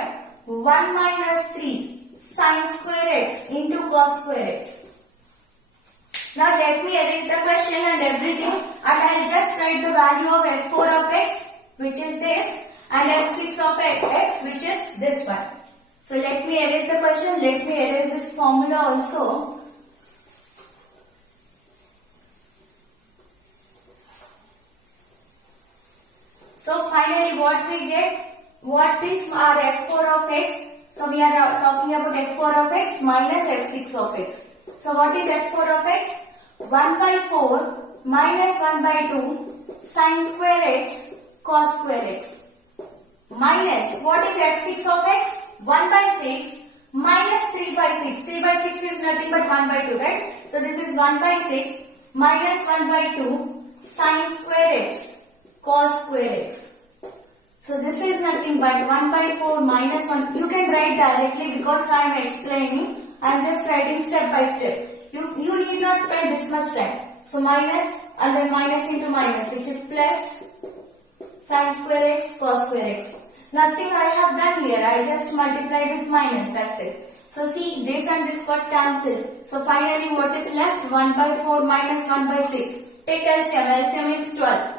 1 minus 3 sin square x into cos square x. Now let me erase the question and everything, and I'll just write the value of f4 of x, which is this, and f6 of x, which is this one. So let me erase the question. Let me erase this formula also. So finally what we get? What is our f4 of x? So we are talking about f4 of x minus f6 of x. So what is f4 of x? 1 by 4 minus 1 by 2 sin square x cos square x. Minus what is f6 of x? 1 by 6 minus 3 by 6. 3 by 6 is nothing but 1 by 2, right? So this is 1 by 6 minus 1 by 2 sin square x cos square x. So this is nothing but 1 by 4 minus 1. You can write directly because I am explaining. I am just writing step by step. You need not spend this much time. So minus and then minus into minus, which is plus sin square x cos square x. Nothing I have done here. I just multiplied with minus. That's it. So see, this and this got cancelled. So finally what is left? 1 by 4 minus 1 by 6. Take LCM. LCM is 12.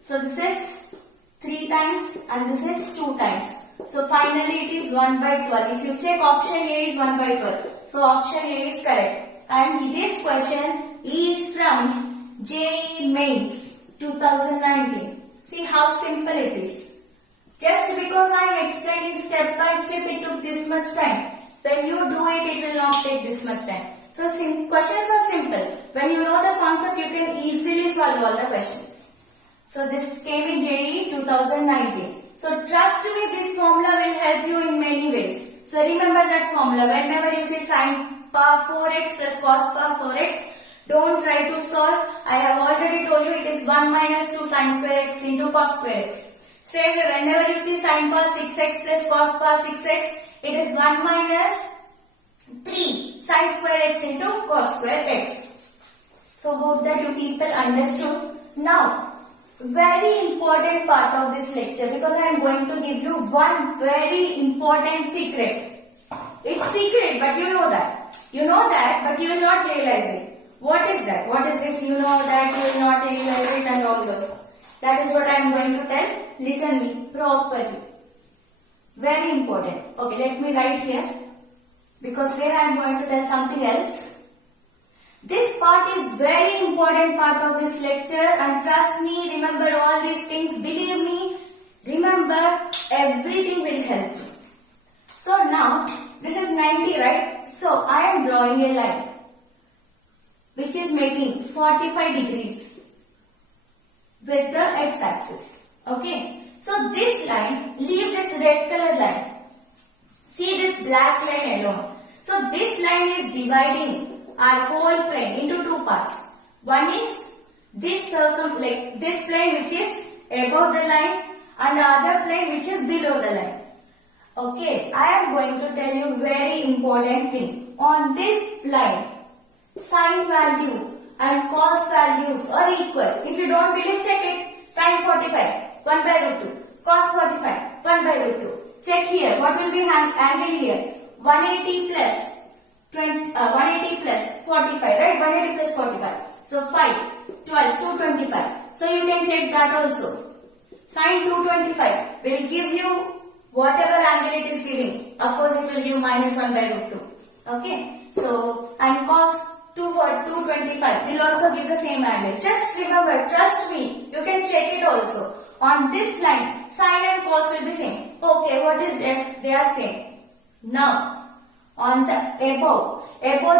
So this is 3 times and this is 2 times. So finally it is 1 by 12. If you check, option A is 1 by 12. So option A is correct. And this question is from JEE Mains 2019. See how simple it is. Just because I am explaining step by step, it took this much time. When you do it, it will not take this much time. So questions are simple. When you know the concept, you can easily solve all the questions. So this came in JEE 2019. So trust me, this formula will help you in many ways. So remember that formula. Whenever you see sin power 4x plus cos power 4x, don't try to solve. I have already told you it is 1 minus 2 sin square x into cos square x. Same way, whenever you see sin power 6x plus cos power 6x, it is 1 minus 3 sin square x into cos square x. So hope that you people understood. Now, very important part of this lecture, because I am going to give you one very important secret. It's secret, but you know that. You know that, but you will not realize it. What is that? What is this? You know that, you will not realize it and all those. That is what I am going to tell. Listen me properly. Very important. Okay, let me write here. Because here I am going to tell something else. This part is very important part of this lecture, and trust me, remember all these things. Believe me, remember, everything will help you. So now, this is 90, right? So I am drawing a line which is making 45 degrees with the x-axis. Okay. So this line, leave this red color line. See this black line alone. So this line is dividing our whole plane into 2 parts. One is this this plane which is above the line, and the other plane which is below the line. Okay, I am going to tell you very important thing. On this line, sin value and cos values are equal. If you don't believe, check it. Sin 45, 1 by root 2. Cos 45, 1 by root 2. Check here. What will be angle here? 180 plus 180 plus 45, right? 180 plus 45. So 5, 12, 225. So you can check that also. Sine 225 will give you whatever angle it is giving. Of course, it will give minus 1 by root 2. Okay. So, and cos 2 for 225 will also give the same angle. Just remember, trust me, you can check it also. On this line, sine and cos will be same. Okay, what is that? They are same. Now, on the above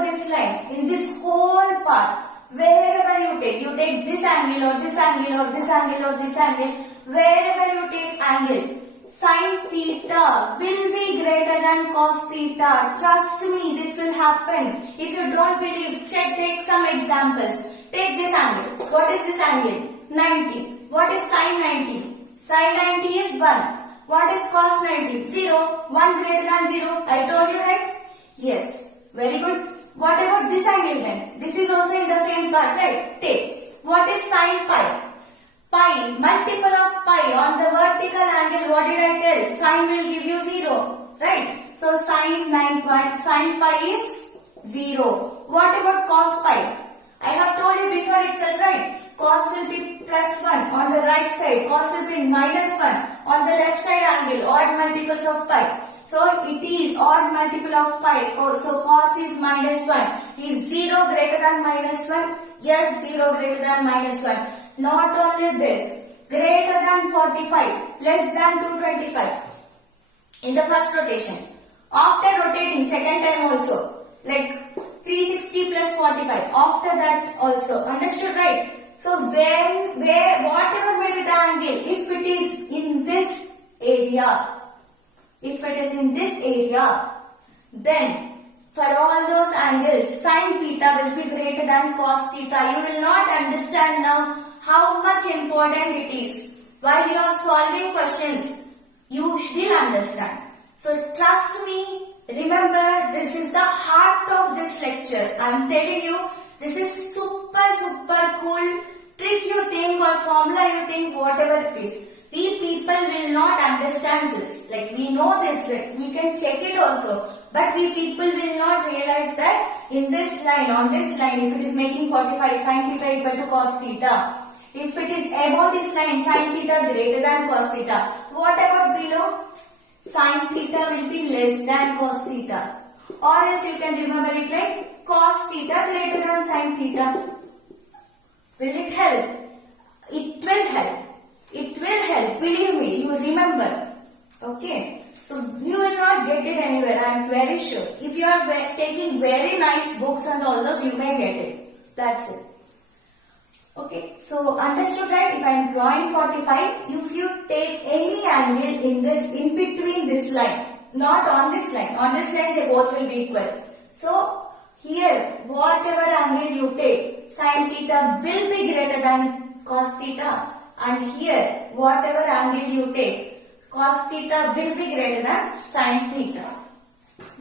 this line, in this whole part, wherever you take this angle or this angle or this angle or this angle, wherever you take angle, sin theta will be greater than cos theta. Trust me, this will happen. If you don't believe, take some examples. Take this angle. What is this angle? 90. What is sin 90? Sin 90 is 1. What is cos 90? 0. 1 greater than 0. I told you, right? Yes. Very good. What about this angle then? This is also in the same part, right? Take. What is sin pi? Pi, multiple of pi. On the vertical angle, what did I tell? Sin will give you 0. Right? So sin pi is 0. What about cos pi? I have told you before itself, right? Cos will be plus 1 on the right side. Cos will be minus 1 on the left side angle. Odd multiples of pi. So it is odd multiple of pi. So cos is minus 1. Is 0 greater than minus 1? Yes, 0 greater than minus 1. Not only this, greater than 45, less than 225 in the first rotation. After rotating second time also, like 360 plus 45, after that also. Understood, right? So whatever may be the angle, if it is in this area, then for all those angles, sin theta will be greater than cos theta. You will not understand now how much important it is. While you are solving questions, you will understand. So trust me, remember, this is the heart of this lecture. I am telling you, this is super cool trick you think or formula you think, whatever it is. We people will not understand this. Like we know this, like we can check it also. But we people will not realize that in this line, on this line, if it is making 45, sin theta equal to cos theta. If it is above this line, sin theta greater than cos theta. What about below? Sin theta will be less than cos theta. Or else you can remember it like cos theta greater than sin theta. Will it help? It will help. It will help. Believe me, you remember. Okay. So you will not get it anywhere, I am very sure. If you are taking very nice books and all those, you may get it. That's it. Okay, so understood, right? If I am drawing 45, if you take any angle in between this line, not on this line they both will be equal. So here, whatever angle you take, sin theta will be greater than cos theta, and here, whatever angle you take, cos theta will be greater than sin theta.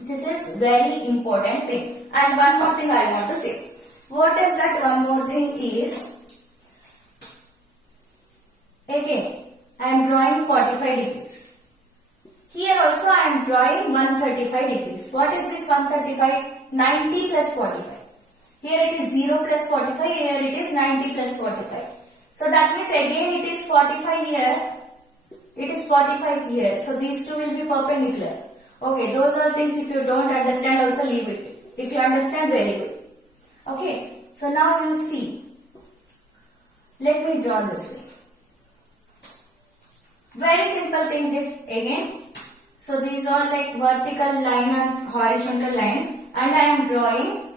This is very important thing. And one more thing I want to say. What is that one more thing is, again, I am drawing 45 degrees. Here also I am drawing 135 degrees. What is this 135? 90 plus 45. Here it is 0 plus 45, here it is 90 plus 45. So that means again it is 45 here. It is 45 here. So these two will be perpendicular. Okay, those are things if you don't understand also leave it. If you understand, very good. Okay, so now you see. Let me draw this way. Very simple thing this again. So these are like vertical line and horizontal line. And I am drawing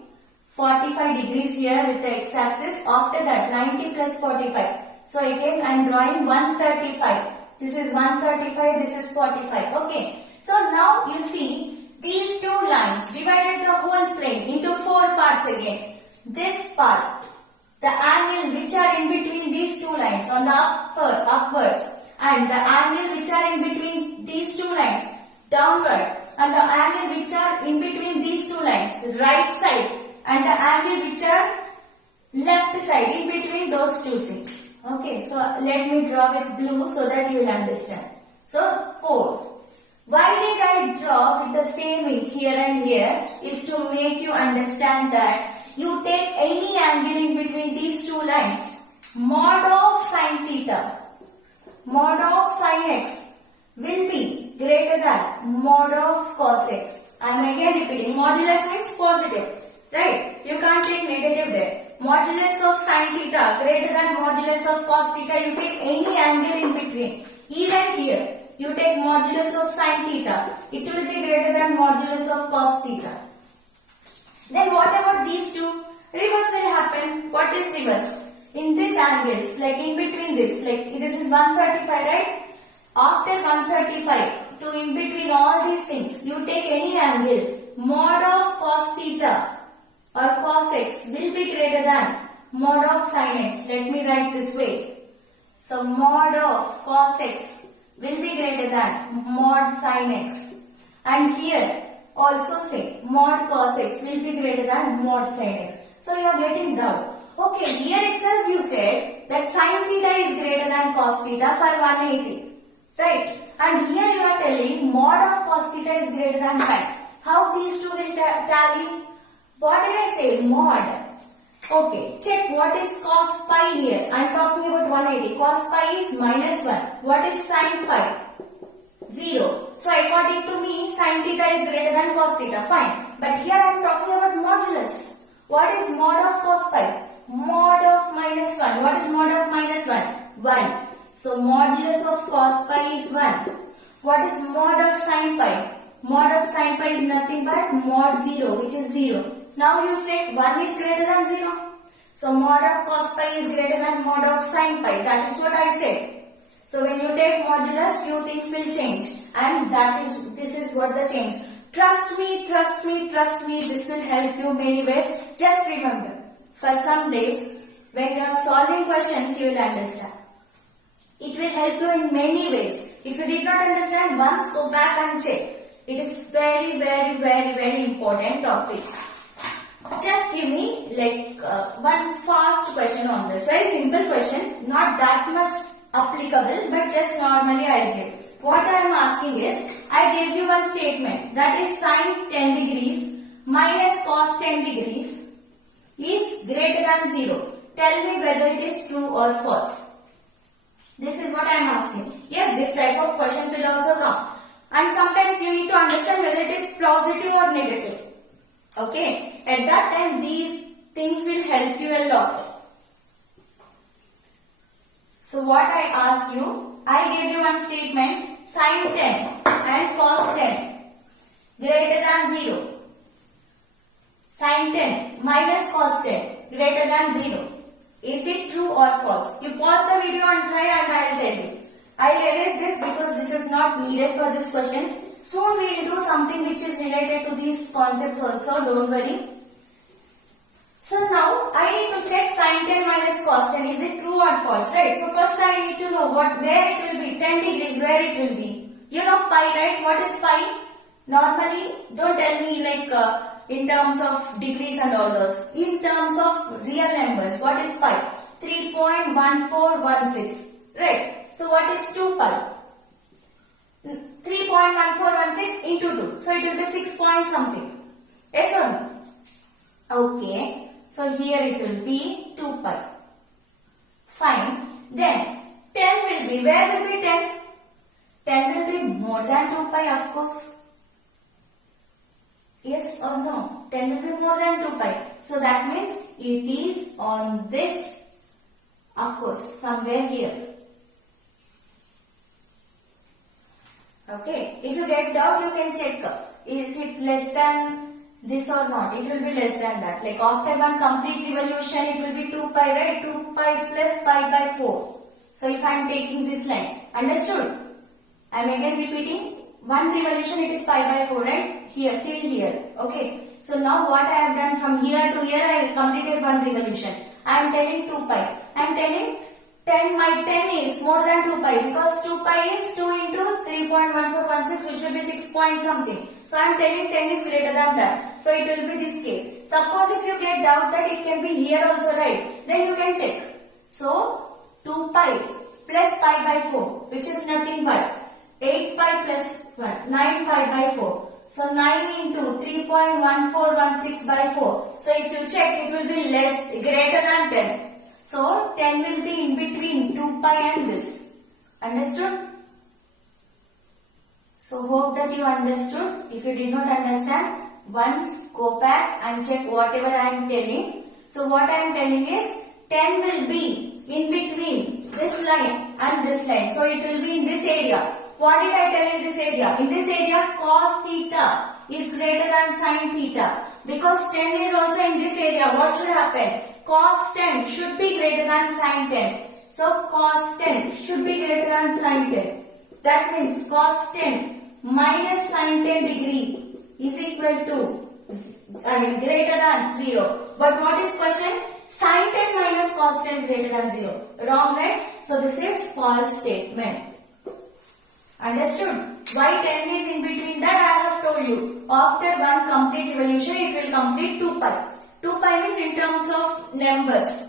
45 degrees here with the x-axis. After that 90 plus 45. So again I am drawing 135. This is 135, this is 45. Okay. So now you see these two lines divided the whole plane into 4 parts again. This part, the angle which are in between these two lines on the upwards, and the angle which are in between these two lines downward, and the angle which are in between these two lines right side, and the angle which are left side in between those two things. Okay, so let me draw with blue so that you will understand. So 4. Why did I draw with the same ink here and here is to make you understand that you take any angle in between these two lines, mod of sin theta. mod of sin x will be greater than mod of cos x. I am again repeating, modulus means positive, right? You can't take negative there. Modulus of sin theta greater than modulus of cos theta. You take any angle in between. Even here, you take modulus of sin theta. It will be greater than modulus of cos theta. Then what about these two? Reverse will happen. What is reverse? In these angles, like in between this, like this is 135, right? After 135, to in between all these things, you take any angle, mod of cos theta or cos x will be greater than mod of sin x. Let me write this way. So mod of cos x will be greater than mod sin x. And here also say mod cos x will be greater than mod sin x. So you are getting doubt. Okay, here itself you said that sin theta is greater than cos theta for 180. Right? And here you are telling mod of cos theta is greater than pi. How these two will tally? What did I say? Mod. Okay, check what is cos pi here. I am talking about 180. Cos pi is minus 1. What is sin pi? 0. So according to me, sin theta is greater than cos theta. Fine. But here I am talking about modulus. What is mod of cos pi? Mod of minus 1. What is mod of minus 1? 1. So modulus of cos pi is 1. What is mod of sin pi? Mod of sin pi is nothing but mod 0, which is 0. Now you check 1 is greater than 0. So mod of cos pi is greater than mod of sin pi. That is what I said. So when you take modulus, few things will change. And this is what the change. Trust me, trust me, trust me. This will help you many ways. Just remember, for some days, when you are solving questions, you will understand. It will help you in many ways. If you did not understand, once go back and check. It is very, very, very, very important topic. Just give me one fast question on this. Very simple question. Not that much applicable, but just normally I give. What I am asking is, I gave you one statement. That is sin 10 degrees minus cos 10 degrees is greater than 0. Tell me whether it is true or false. This is what I am asking. Yes, this type of questions will also come. And sometimes you need to understand whether it is positive or negative. Okay. At that time, these things will help you a lot. So what I asked you, I gave you one statement, sin 10 and cos 10 greater than 0. Sin 10 minus cos 10 greater than 0. Is it true or false? You pause the video and try and I will tell you. I will erase this because this is not needed for this question. Soon we will do something which is related to these concepts also, don't worry. So now I need to check sin 10 minus cos 10. Is it true or false, right? So first I need to know where it will be. 10 degrees, where it will be. You know pi, right? What is pi? Normally, don't tell me in terms of degrees and all those. In terms of real numbers, what is pi? 3.1416. Right? So what is 2 pi? 3.1416 into 2. So it will be 6 point something. Yes or no? Okay. So here it will be 2 pi. Fine. Then 10 will be, where will be 10? 10 will be more than 2 pi, of course. Yes or no? 10 will be more than 2 pi. So that means it is on this, of course, somewhere here. Okay. If you get doubt, you can check. Is it less than this or not? It will be less than that. Like after one complete revolution, it will be 2 pi, right? 2 pi plus pi by 4. So if I am taking this line, understood? I am again repeating. One revolution, it is pi by 4, right? Here, till here. Okay. So now what I have done from here to here, I completed one revolution. I am telling 2 pi. I am telling 10, my 10 is more than 2 pi because 2 pi is 2 into 3.1416, which will be 6 point something. So I am telling 10 is greater than that. So it will be this case. Suppose if you get doubt that it can be here also, right? Then you can check. So 2 pi plus pi by 4, which is nothing but 8 pi plus 1, 9 pi by 4. So 9 into 3.1416 by 4. So if you check, it will be greater than 10. So 10 will be in between 2 pi and this. Understood? So hope that you understood. If you did not understand, once go back and check whatever I am telling. So what I am telling is 10 will be in between this line and this line. So it will be in this area. What did I tell in this area? In this area cos theta is greater than sin theta. Because 10 is also in this area. What should happen? Cos 10 should be greater than sin 10. So cos 10 should be greater than sin 10. That means cos 10 minus sin 10 degree is equal to, greater than 0. But what is question? Sin 10 minus cos 10 greater than 0. Wrong, right? So this is false statement. Understood? Why 10 is in between that I have told you. After one complete revolution it will complete 2 pi. 2 pi means in terms of numbers.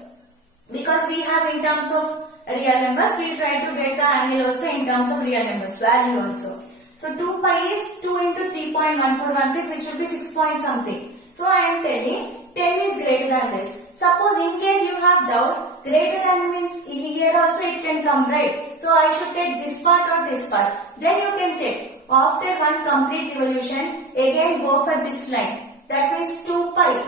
Because we have in terms of real numbers, we try to get the angle also in terms of real numbers, value also. So 2 pi is 2 into 3.1416, which will be 6 point something. So I am telling 10 is greater than this. Suppose in case you have doubt, greater than means here also it can come, right? So I should take this part or this part. Then you can check. After one complete revolution, again go for this line. That means 2 pi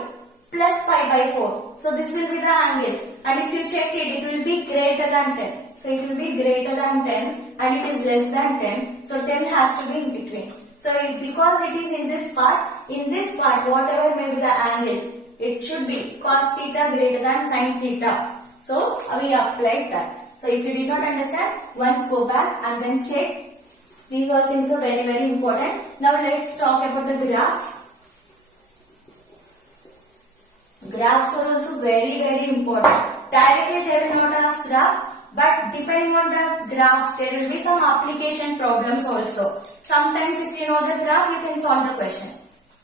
plus pi by 4. So this will be the angle. And if you check it, it will be greater than 10. So it will be greater than 10 and it is less than 10. So 10 has to be in between. So because it is in this part whatever may be the angle, it should be cos theta greater than sin theta. So we applied that. So if you did not understand, once go back and then check. These all things are very, very important. Now let's talk about the graphs. Graphs are also very, very important. Directly they will not ask graph, but depending on the graphs, there will be some application problems also. Sometimes if you know the graph, you can solve the question.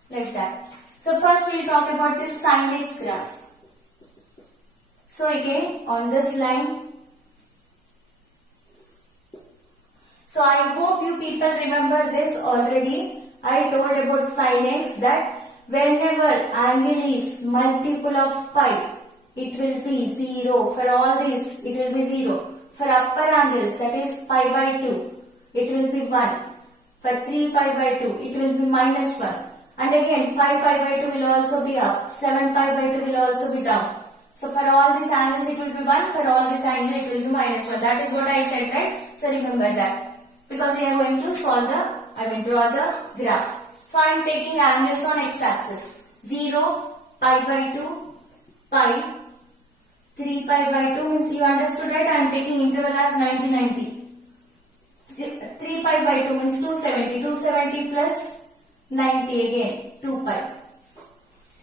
Like that. So first we will talk about this sin x graph. So again, on this line. So I hope you people remember this already. I told about sin x that whenever angle is multiple of pi, it will be 0. For all these, it will be 0. For upper angles, that is pi by 2, it will be 1. For 3 pi by 2, it will be minus 1. And again, 5 pi by 2 will also be up. 7 pi by 2 will also be down. So for all these angles, it will be 1. For all this angle, it will be minus 1. That is what I said, right? So remember that. Because we are going to solve draw the graph. So I am taking angles on x-axis. 0, pi by 2, pi, 3 pi by 2 means you understood, right? I am taking interval as 90, 90. 3 pi by 2 means 270. 270 plus 90 again, 2 pi.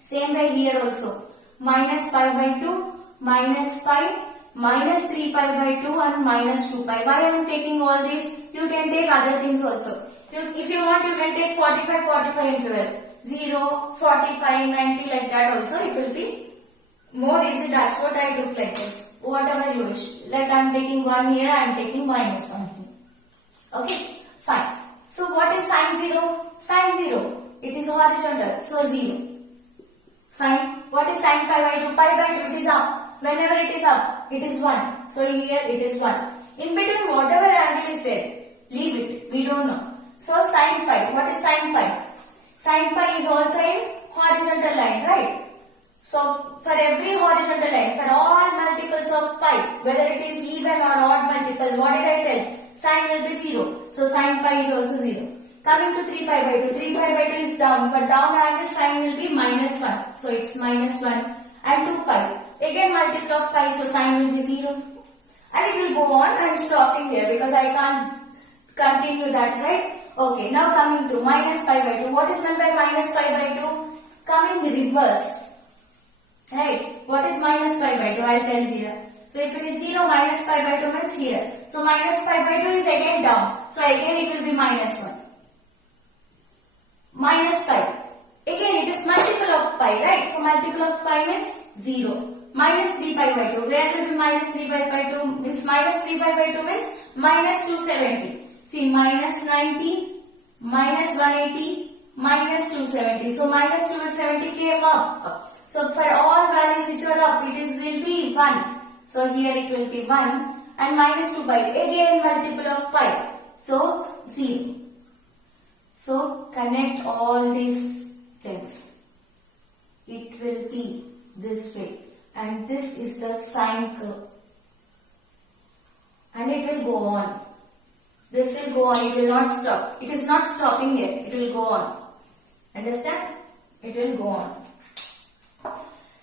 Same way here also. Minus pi by 2, minus pi, minus 3 pi by 2 and minus 2 pi. Why I am taking all these? You can take other things also. If you want, you can take 45, 45 interval. 0, 45, 90 like that also. It will be more easy. That's what I took like this. Whatever you wish. Like I am taking 1 here, I am taking minus 1 here. Okay, fine. So what is sin 0? Sin 0. It is horizontal. So 0. Fine. What is sin pi by 2? Pi by 2 it is up. Whenever it is up, it is 1. So here it is 1. In between whatever angle is there, leave it. We don't know. So sin pi. What is sin pi? Sin pi is also in horizontal line, right? So for every horizontal line, for all multiples of pi, whether it is even or odd multiple, what did I tell? Sin will be 0. So sin pi is also 0. Coming to 3 pi by 2. 3 pi by 2 is down. For down angle, sin will be minus 1. So it's minus 1 and 2 pi. Again multiple of pi, so sin will be 0. And it will go on. I am stopping here because I can't continue that, right? Okay, now coming to minus pi by 2. What is meant by minus pi by 2? Coming reverse. Right? What is minus pi by 2? I will tell here. So if it is 0, minus pi by 2 means here. So minus pi by 2 is again down. So again it will be minus 1. Minus pi. Again it is multiple of pi, right? So multiple of pi means 0. Minus 3 pi by 2. Where will be minus 3 pi by 2? Means minus 3 pi by 2 means minus 270. See, minus 90, minus 180, minus 270. So minus 270 came up. So for all values which are up, will be 1. So here it will be 1 and minus 2 pi. Again multiple of 0. So connect all these things. It will be this way, and this is the sine curve, and it will go on. This will go on, it will not stop. It is not stopping here, it will go on. Understand? It will go on.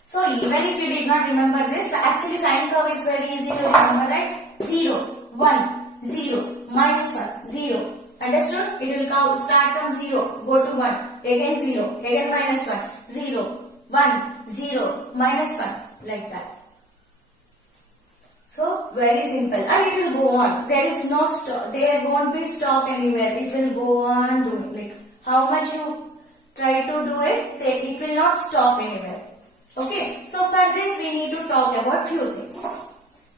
So even if you did not remember this, actually sine curve is very easy to remember, right? 0, 1, 0, minus 1, 0. Understood? It will start from 0, go to 1, again 0, again minus 1, 0, 1, 0, minus 1, like that. So very simple, and it will go on. There is no stop. There won't be stop anywhere. It will go on doing, like how much you try to do it, it will not stop anywhere. Okay. So for this we need to talk about few things.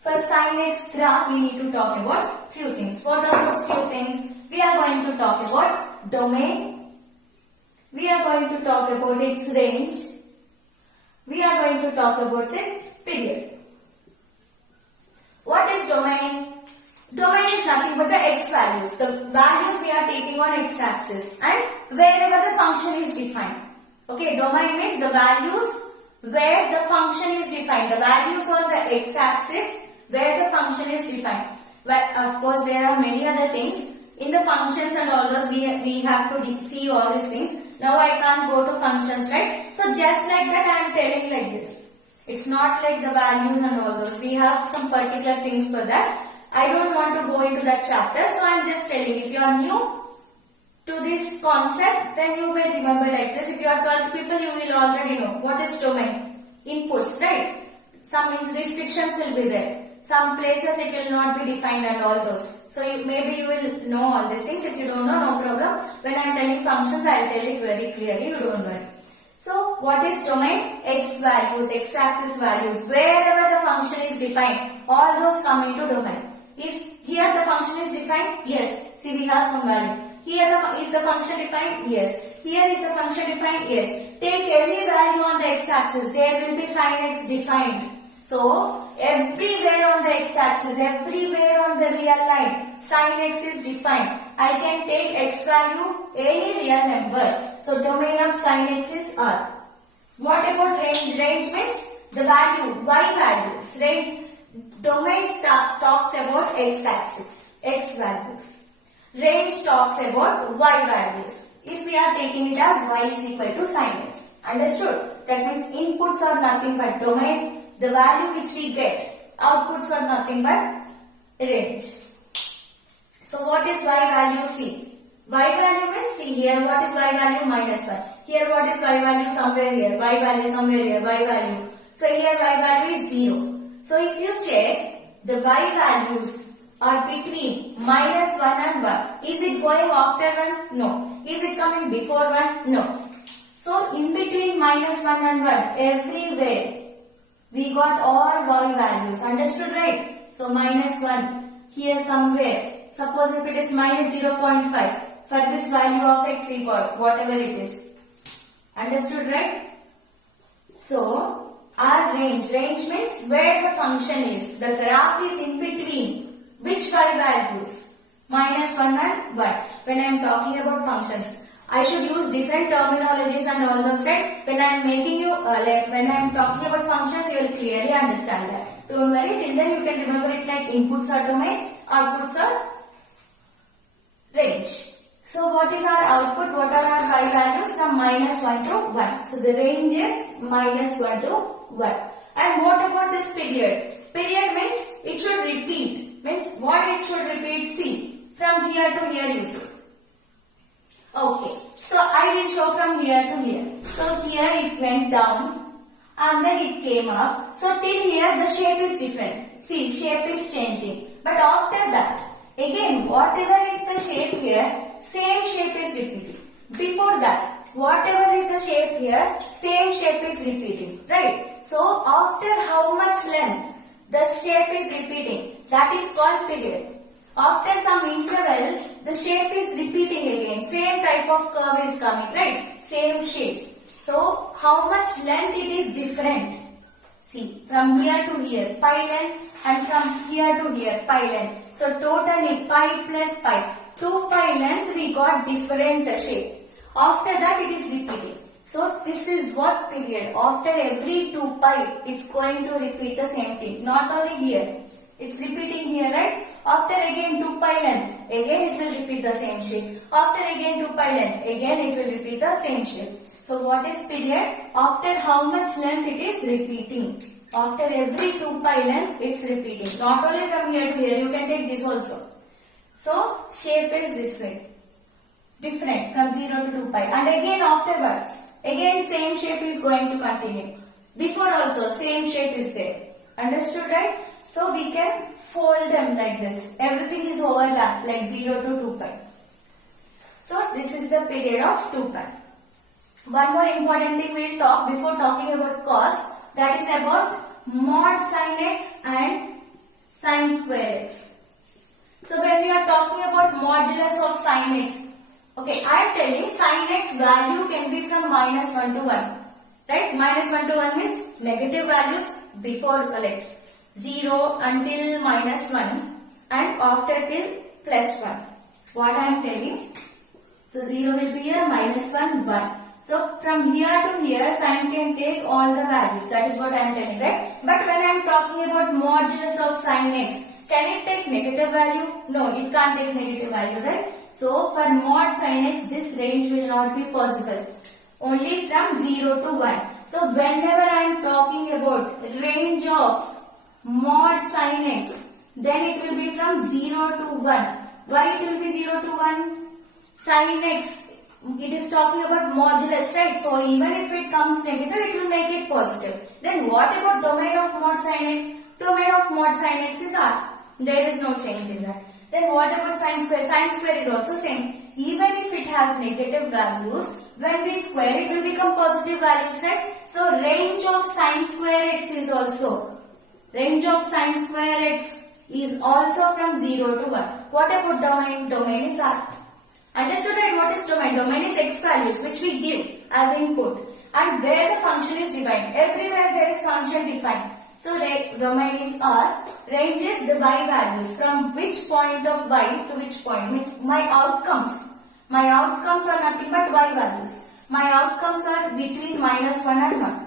For sin x graph we need to talk about few things. What are those few things? We are going to talk about domain. We are going to talk about its range. We are going to talk about its period. What is domain? Domain is nothing but the x values. The values we are taking on x-axis and wherever the function is defined. Okay, domain means the values where the function is defined. The values on the x-axis where the function is defined. Well, of course, there are many other things. In the functions and all those, we have to see all these things. Now I can't go to functions, right? So just like that I am telling like this. It's not like the values and all those. We have some particular things for that. I don't want to go into that chapter. So I am just telling, if you are new to this concept, then you may remember like this. If you are 12 people, you will already know. What is domain? Inputs, right? Some restrictions will be there. Some places it will not be defined and all those. So maybe you will know all these things. If you don't know, no problem. When I am telling functions, I will tell it very clearly. You don't worry. So what is domain? X values, x-axis values. Wherever the function is defined, all those come into domain. Is here the function is defined? Yes. See, we have some value. Here is the function defined? Yes. Here is the function defined? Yes. Take any value on the x-axis. There will be sin x defined. So everywhere on the x-axis, everywhere on the real line, sin x is defined. I can take x value, any real number. So domain of sin x is R. What about range? Range means the value, y values. Range, domain talks about x-axis, x values. Range talks about y values. If we are taking it as y is equal to sin x. Understood? That means inputs are nothing but domain. The value which we get, outputs are nothing but range. So what is y value? See, y value means, see here what is y value? Minus 1. Here what is y value? Somewhere here. Y value somewhere here. Y value. So here y value is 0. So if you check, the y values are between minus 1 and 1. Is it going after 1? No. Is it coming before 1? No. So in between minus 1 and 1, everywhere we got all y values. Understood, right? So minus 1 here somewhere. Suppose if it is minus 0.5. For this value of x we got whatever it is. Understood, right? So our range. Range means where the function is. The graph is in between. Which y values? Minus 1 and 1. When I am talking about functions, I should use different terminologies and all those, right? When I am making you, when I am talking about functions, you will clearly understand that. Don't worry, till then you can remember it like inputs are domain, outputs are range. So what is our output? What are our y values? From minus 1 to 1. So the range is minus 1 to 1. And what about this period? Period means it should repeat. Means what it should repeat? See, from here to here you see. Okay, so I will show from here to here. So here it went down and then it came up. So till here the shape is different. See, shape is changing. But after that, again whatever is the shape here, same shape is repeating. Before that, whatever is the shape here, same shape is repeating. Right? So after how much length the shape is repeating, that is called period. After some interval, the shape is repeating again. Same type of curve is coming, right? Same shape. So, how much length it is different. See, from here to here, pi length, and from here to here, pi length. So, totally pi plus pi. 2 pi length we got different shape. After that it is repeating. So this is what period. After every 2 pi it's going to repeat the same thing. Not only here. It's repeating here, right? After again 2 pi length, again it will repeat the same shape. After again 2 pi length, again it will repeat the same shape. So what is period? After how much length it is repeating. After every 2 pi length it's repeating. Not only from here to here, you can take this also. So shape is this way. Different from 0 to 2 pi. And again afterwards, again same shape is going to continue. Before also same shape is there. Understood, right? So we can fold them like this. Everything is overlapped like 0 to 2 pi. So this is the period of 2 pi. One more important thing we will talk before talking about cos, that is about mod sin x and sin square x. So when we are talking about modulus of sin x, okay, I am telling sin x value can be from -1 to 1. Right? -1 to 1 means negative values before like 0 until -1 and after till +1. What I am telling? So 0 will be here, -1, 1. So from here to here, sin can take all the values. That is what I am telling, right? But when I am talking about modulus of sin x, can it take negative value? No, it can't take negative value, right? So for mod sin x, this range will not be possible. Only from 0 to 1. So whenever I am talking about range of mod sin x, then it will be from 0 to 1. Why it will be 0 to 1? Sin x, it is talking about modulus, right? So even if it comes negative, it will make it positive. Then what about domain of mod sin x? Domain of mod sin x is R. There is no change in that. Then what about sin square? Sin square is also same. Even if it has negative values, when we square it will become positive values, right? So range of sin square x is also. Range of sin square x is also from 0 to 1. What about domain? Domain is R. Understood, right? What is domain? Domain is x values which we give as input. And where the function is defined. Everywhere there is function defined. So domain is R. Range is the y values. From which point of y to which point. Means my outcomes. My outcomes are nothing but y values. My outcomes are between -1 and 1.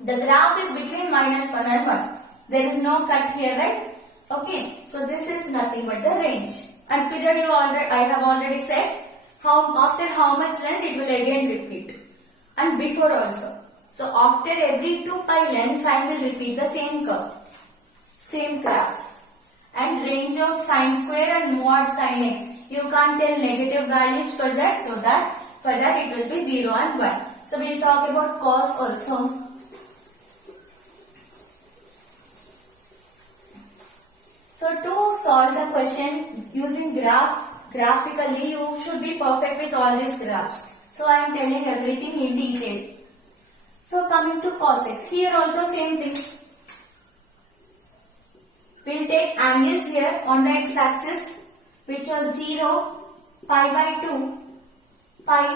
The graph is between -1 and 1. There is no cut here, right? Okay. So this is nothing but the range. And period I have already said after how much length it will again repeat. And before also. So after every 2 pi length, I will repeat the same curve. Same graph. And range of sin square and mod sin x. You can't tell negative values for that. So for that it will be 0 and 1. So we will talk about cos also. So to solve the question using graphically, you should be perfect with all these graphs. So I am telling everything in detail. So coming to cos x, here also same things. We will take angles here on the x-axis which are 0, pi by 2, pi,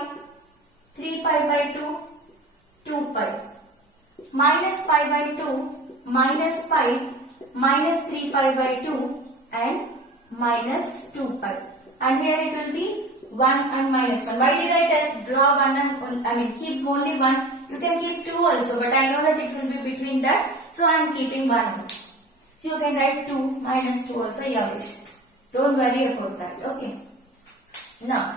3 pi by 2, 2 pi. Minus pi by 2, minus pi, minus 3 pi by 2 and minus 2 pi. And here it will be 1 and minus 1. Why did I draw 1 and keep only 1? You can keep 2 also, but I know that it will be between that. So I am keeping 1. So you can write 2 minus 2 also, yeah, wish. Don't worry about that, okay. Now,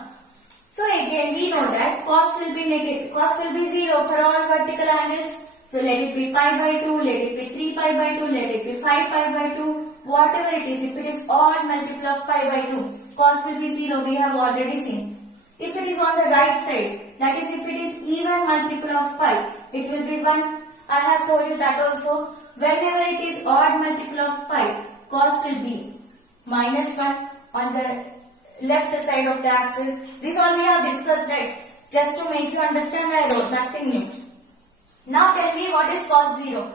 so again we know that cos will be negative. Cos will be 0 for all vertical angles. So let it be pi by 2, let it be 3 pi by 2, let it be 5 pi by 2. Whatever it is, if it is odd multiple of pi by 2, cos will be 0, we have already seen. If it is on the right side, that is if it is even multiple of pi, it will be 1. I have told you that also. Whenever it is odd multiple of pi, cos will be minus 1 on the left side of the axis. This all we have discussed, right? Just to make you understand, I wrote nothing new. Now tell me what is cos 0.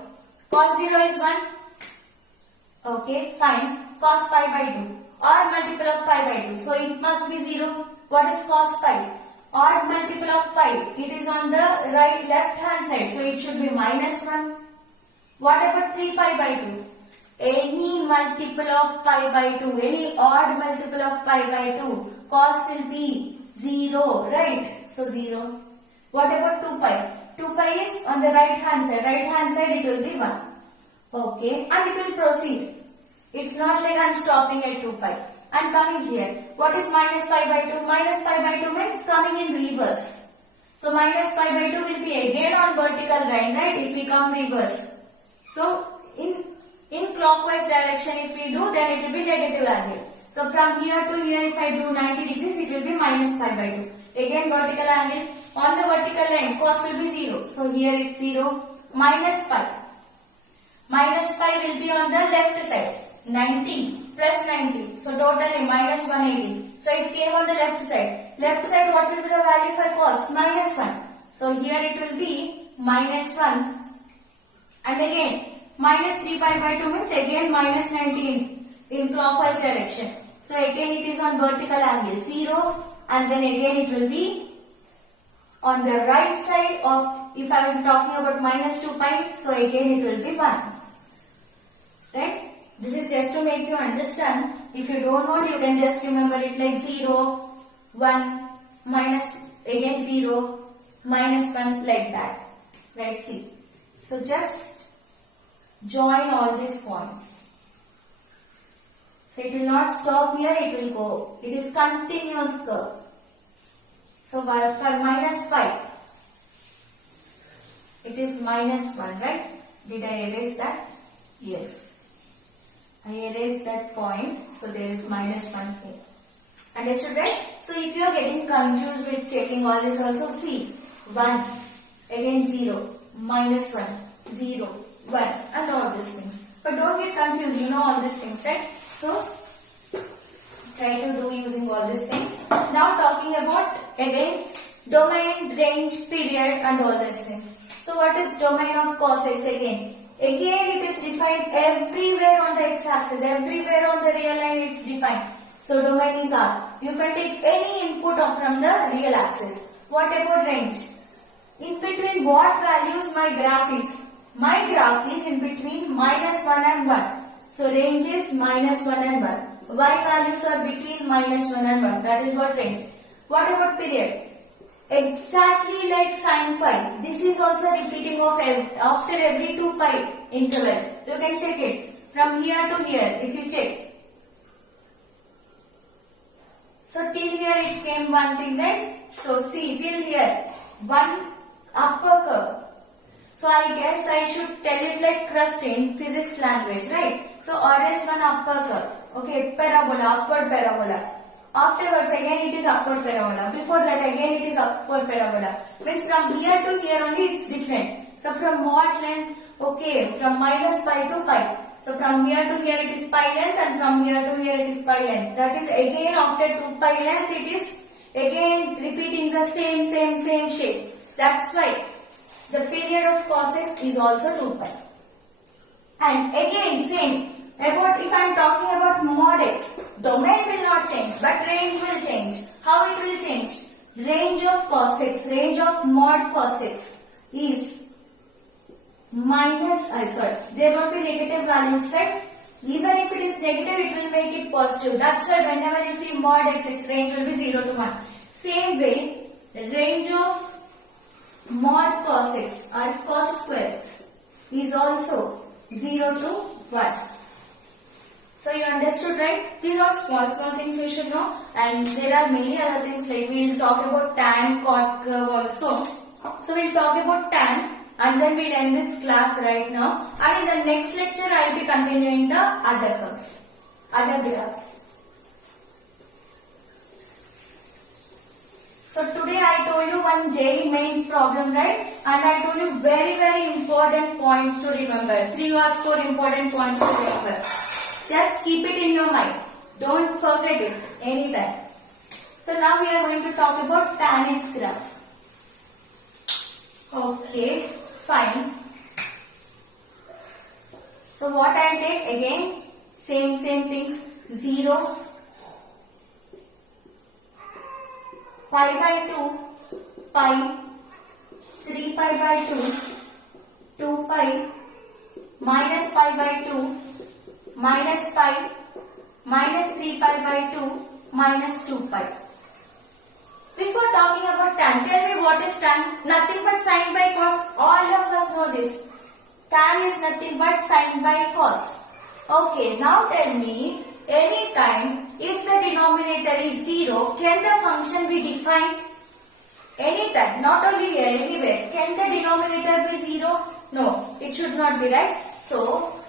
Cos 0 is 1. Okay, fine. Cos pi by 2. Odd multiple of pi by 2. So it must be 0. What is cos pi? Odd multiple of pi. It is on the left hand side. So it should be minus 1. What about 3 pi by 2? any multiple of pi by 2, any odd multiple of pi by 2, cos will be 0, right? So 0. What about 2 pi? 2 pi is on the right hand side. Right hand side it will be 1. Okay, and it will proceed. It's not like I am stopping at 2 pi. I am coming here. What is minus pi by 2? Minus pi by 2 means coming in reverse. So minus pi by 2 will be again on vertical line, right? If we come reverse. So in clockwise direction if we do, then it will be negative angle. So from here to here if I do 90 degrees, it will be minus pi by 2. Again vertical angle. On the vertical line, cos will be 0. So here it's 0. Minus pi. Minus pi will be on the left side. 90 plus 90. So totally minus 180. So it came on the left side. Left side, what will be the value for cos? Minus 1. So here it will be minus 1. And again, minus 3 pi by 2 means again minus 90 in clockwise direction. So again it is on vertical angle 0. And then again it will be on the right side of, if I am talking about minus 2 pi, so again it will be 1. Right? This is just to make you understand. If you don't know, you can just remember it like 0, 1, minus, again 0, minus 1, like that. Right? See. So just join all these points. So it will not stop here, it will go. It is continuous curve. So for minus 5, it is minus 1, right? Did I erase that? Yes. I erased that point. So there is minus 1 here. Understood, right? So if you are getting confused with checking all this also, see 1, again 0, minus 1, 0, 1 and all these things. But don't get confused, you know all these things, right? So try to do using all these things. Now talking about again domain, range, period and all these things. So what is domain of cos x again? Again it is defined everywhere on the x-axis, everywhere on the real line it's defined. So domain is R. You can take any input from the real axis. What about range? In between what values my graph is? My graph is in between minus 1 and 1. So range is minus 1 and 1. Y values are between minus 1 and 1. That is what range. What about period? Exactly like sin pi. This is also repeating of after every 2 pi interval. You can check it. From here to here, if you check. So till here it came one thing, right? So see, till here, one upper curve. So I guess I should tell it like crust in physics language, right? So or else one upper curve. Okay, parabola, upward parabola. Afterwards again it is upward parabola. Before that again it is upward parabola. Means from here to here only it's different. So from what length? Okay, from minus pi to pi. So from here to here it is pi length and from here to here it is pi length. That is again after 2 pi length it is again repeating the same shape. That's why the period of cos x is also 2 pi. And again same. About if I am talking about mod x, domain will not change but range will change. How it will change? Range of cos x, range of mod cos x is minus, there won't be negative values, right? Even if it is negative, it will make it positive. That's why whenever you see mod x, its range will be 0 to 1. Same way, the range of mod cos x or cos square x is also 0 to 1. So you understood, right? These are small things you should know, and there are many other things like we will talk about tan, cot curve also. So we will talk about tan and then we will end this class right now, and in the next lecture I will be continuing the other curves, other graphs. So today I told you one JEE mains problem, right? And I told you very important points to remember. 3 or 4 important points to remember. Just keep it in your mind. Don't forget it anytime. So now we are going to talk about tan x graph. Okay, fine. So what I take again, same things. 0, pi by 2, pi, 3 pi by 2, 2 pi, minus pi by 2, minus pi, minus 3 pi by 2, minus 2 pi. Before talking about tan, tell me what is tan? Nothing but sin by cos. All of us know this. Tan is nothing but sin by cos. Okay, now tell me, anytime if the denominator is 0, can the function be defined? Anytime, not only here, anywhere. Can the denominator be 0? No, it should not be, right? So,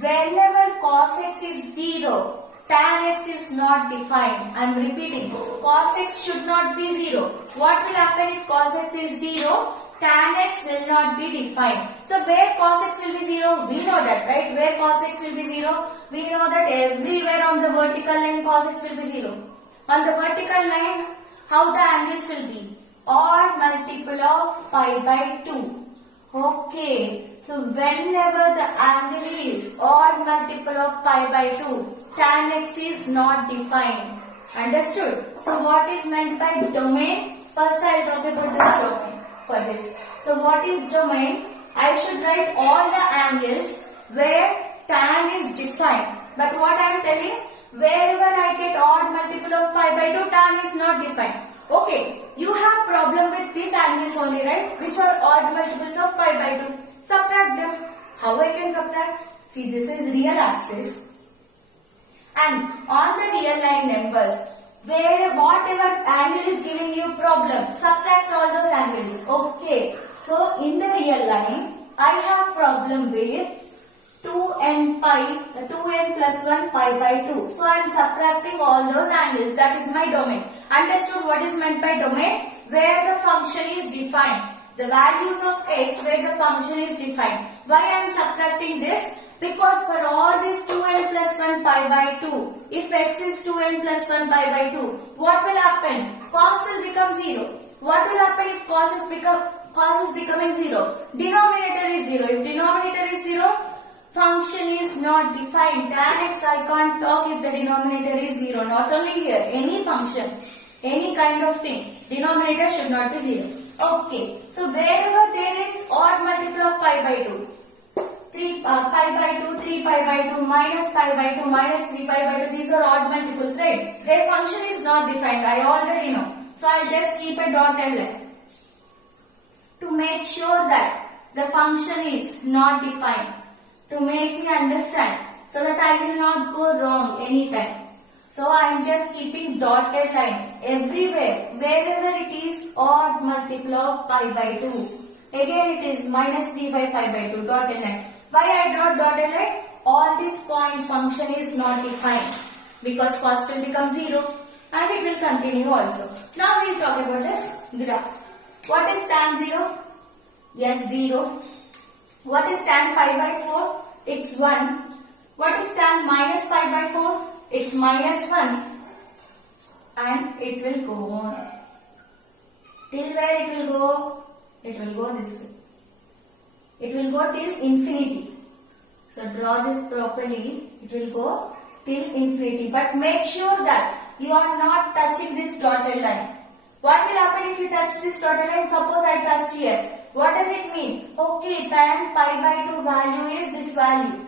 whenever cos x is 0, tan x is not defined. I am repeating. Cos x should not be 0. What will happen if cos x is 0? Tan x will not be defined. So where cos x will be 0? We know that, right? Where cos x will be 0? We know that everywhere on the vertical line cos x will be 0. On the vertical line, how the angles will be? Odd multiple of pi by 2. Okay, so whenever the angle is odd multiple of pi by 2, tan x is not defined. Understood? So what is meant by domain? First I will talk about this domain for this. So what is domain? I should write all the angles where tan is defined. But what I am telling? Wherever I get odd multiple of pi by 2, tan is not defined. Okay, you have problem with these angles only, right? Which are odd multiples of pi by 2. Subtract them. How I can subtract? See, this is real axis. And on the real line numbers, where whatever angle is giving you problem, subtract all those angles. Okay, so in the real line, I have problem with 2n plus 1 pi by 2. So I am subtracting all those angles. That is my domain. Understood what is meant by domain? Where the function is defined. The values of x where the function is defined. Why I am subtracting this? Because for all these 2n plus 1 pi by 2, if x is 2n plus 1 pi by 2, what will happen? Cos will become 0. What will happen if cos is becoming 0? Denominator is 0. If denominator is 0, function is not defined. Tan x I can't talk if the denominator is 0. Not only here, any function, any kind of thing, denominator should not be 0. Okay, so wherever there is odd multiple of pi by 2, 3 pi by 2, 3 pi by 2, minus pi by 2, minus 3 pi by 2, these are odd multiples, right? Their function is not defined, I already know. So I'll just keep a dotted line to make sure that the function is not defined, to make me understand, so that I will not go wrong anytime. So I am just keeping dotted line everywhere, wherever it is odd multiple of pi by 2. Again it is minus 3 by pi by 2, dotted line. Why I draw dotted line? All these points function is not defined, because cos will become 0 and it will continue also. Now we will talk about this graph. What is tan 0? Yes, 0. What is tan pi by 4? It's 1. What is tan minus pi by 4? It's minus 1. And it will go on. Till where it will go? It will go this way. It will go till infinity. So draw this properly. It will go till infinity. But make sure that you are not touching this dotted line. What will happen if you touch this dotted line? Suppose I touched here. What does it mean? Okay, tan pi by 2 value is this value.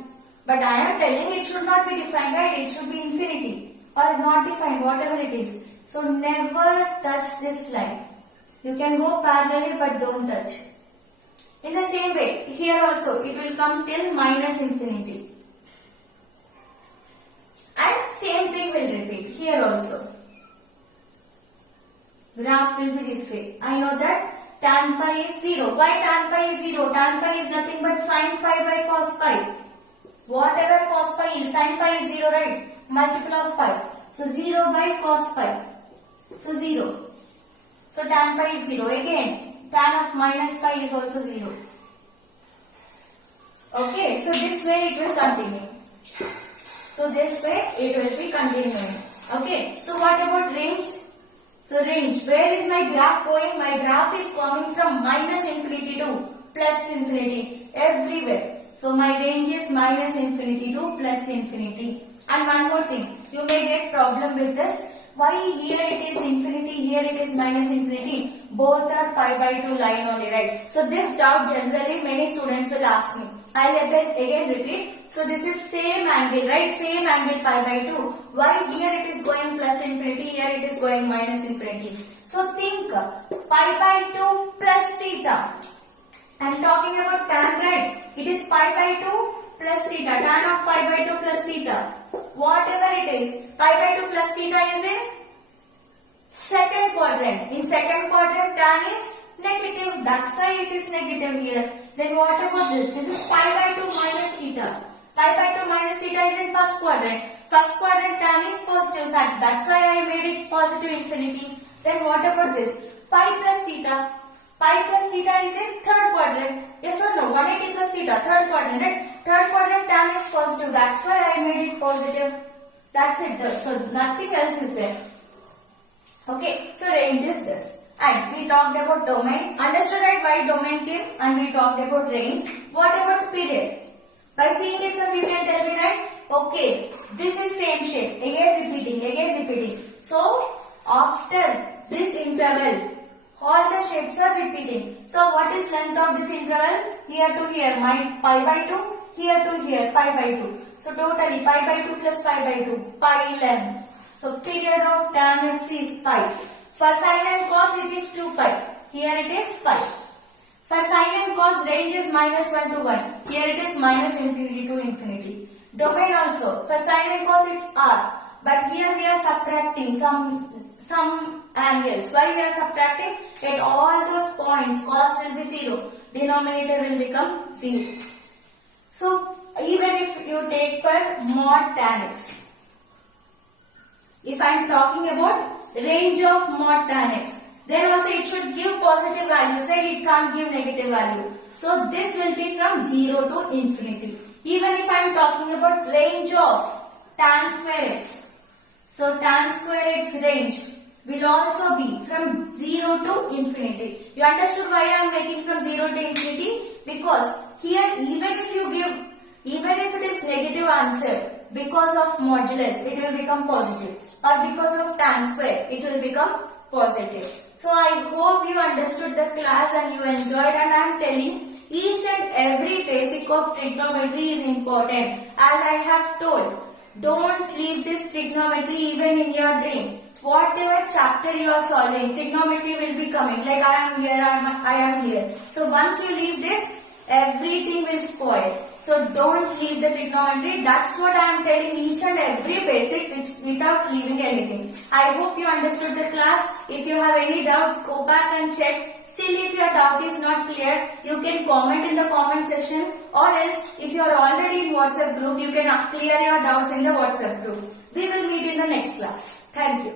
But I am telling it should not be defined, right? It should be infinity or not defined, whatever it is. So never touch this line. You can go parallelly but don't touch. In the same way, here also it will come till minus infinity. And same thing will repeat here also. Graph will be this way. I know that tan pi is 0. Why tan pi is 0? Tan pi is nothing but sin pi by cos pi. Whatever cos pi is, sin pi is 0, right? Multiple of pi. So 0 by cos pi. So 0. So tan pi is 0. Again, tan of minus pi is also 0. Okay, so this way it will continue. So this way it will be continuing. Okay, so what about range? So range, where is my graph going? My graph is coming from minus infinity to plus infinity, everywhere. So my range is minus infinity to plus infinity. And one more thing, you may get problem with this. Why here it is infinity, here it is minus infinity? Both are pi by 2 line only, right? So this doubt generally many students will ask me. I'll again repeat. So this is same angle, right? Same angle pi by 2. Why here it is going plus infinity, here it is going minus infinity? So think pi by 2 plus theta. I'm talking about tan, right? It is pi by 2 plus theta. Tan of pi by 2 plus theta. Whatever it is, pi by 2 plus theta is in second quadrant. In second quadrant, tan is negative. That's why it is negative here. Then what about this? This is pi by 2 minus theta. Pi by 2 minus theta is in first quadrant. First quadrant tan is positive. That's why I made it positive infinity. Then what about this? Pi plus theta. Pi plus theta is in third quadrant. Yes or no? 180 plus theta, third quadrant, right? Third quadrant tan is positive. That's why I made it positive. That's it. So nothing else is there. Okay. So range is this. And we talked about domain. Understood, right? Why domain came? And we talked about range. What about period? By seeing it, sir, you can tell me, right? Okay. This is same shape. Again repeating. So after this interval, all the shapes are repeating. So what is length of this interval? Here to here, pi by 2. Here to here, pi by 2. So totally pi by 2 plus pi by 2, pi length. So period of tan is pi. For sin and cos it is 2 pi. Here it is pi. For sin and cos range is minus 1 to 1. Here it is minus infinity to infinity. Domain also. For sin and cos it's r. But here we are subtracting some angles. Why we are subtracting? At all those points, cos will be 0. Denominator will become 0. So, even if you take for mod tan x. If I am talking about range of mod tan x, then also it should give positive value. Say it can't give negative value. So, this will be from 0 to infinity. Even if I am talking about range of tan square x. So, tan square x range will also be from 0 to infinity. You understood why I am making from 0 to infinity? Because here even if it is negative answer, because of modulus it will become positive, or because of tan square it will become positive. So I hope you understood the class and you enjoyed, and I am telling each and every basic of trigonometry is important. As I have told, don't leave this trigonometry even in your dream. Whatever chapter you are solving, trigonometry will be coming. Like I am here, I am here. So once you leave this, everything will spoil. So don't leave the trigonometry. That's what I am telling each and every basic without leaving anything. I hope you understood the class. If you have any doubts, go back and check. Still, if your doubt is not clear, you can comment in the comment section, or else if you are already in WhatsApp group, you can clear your doubts in the WhatsApp group. We will meet in the next class. Thank you.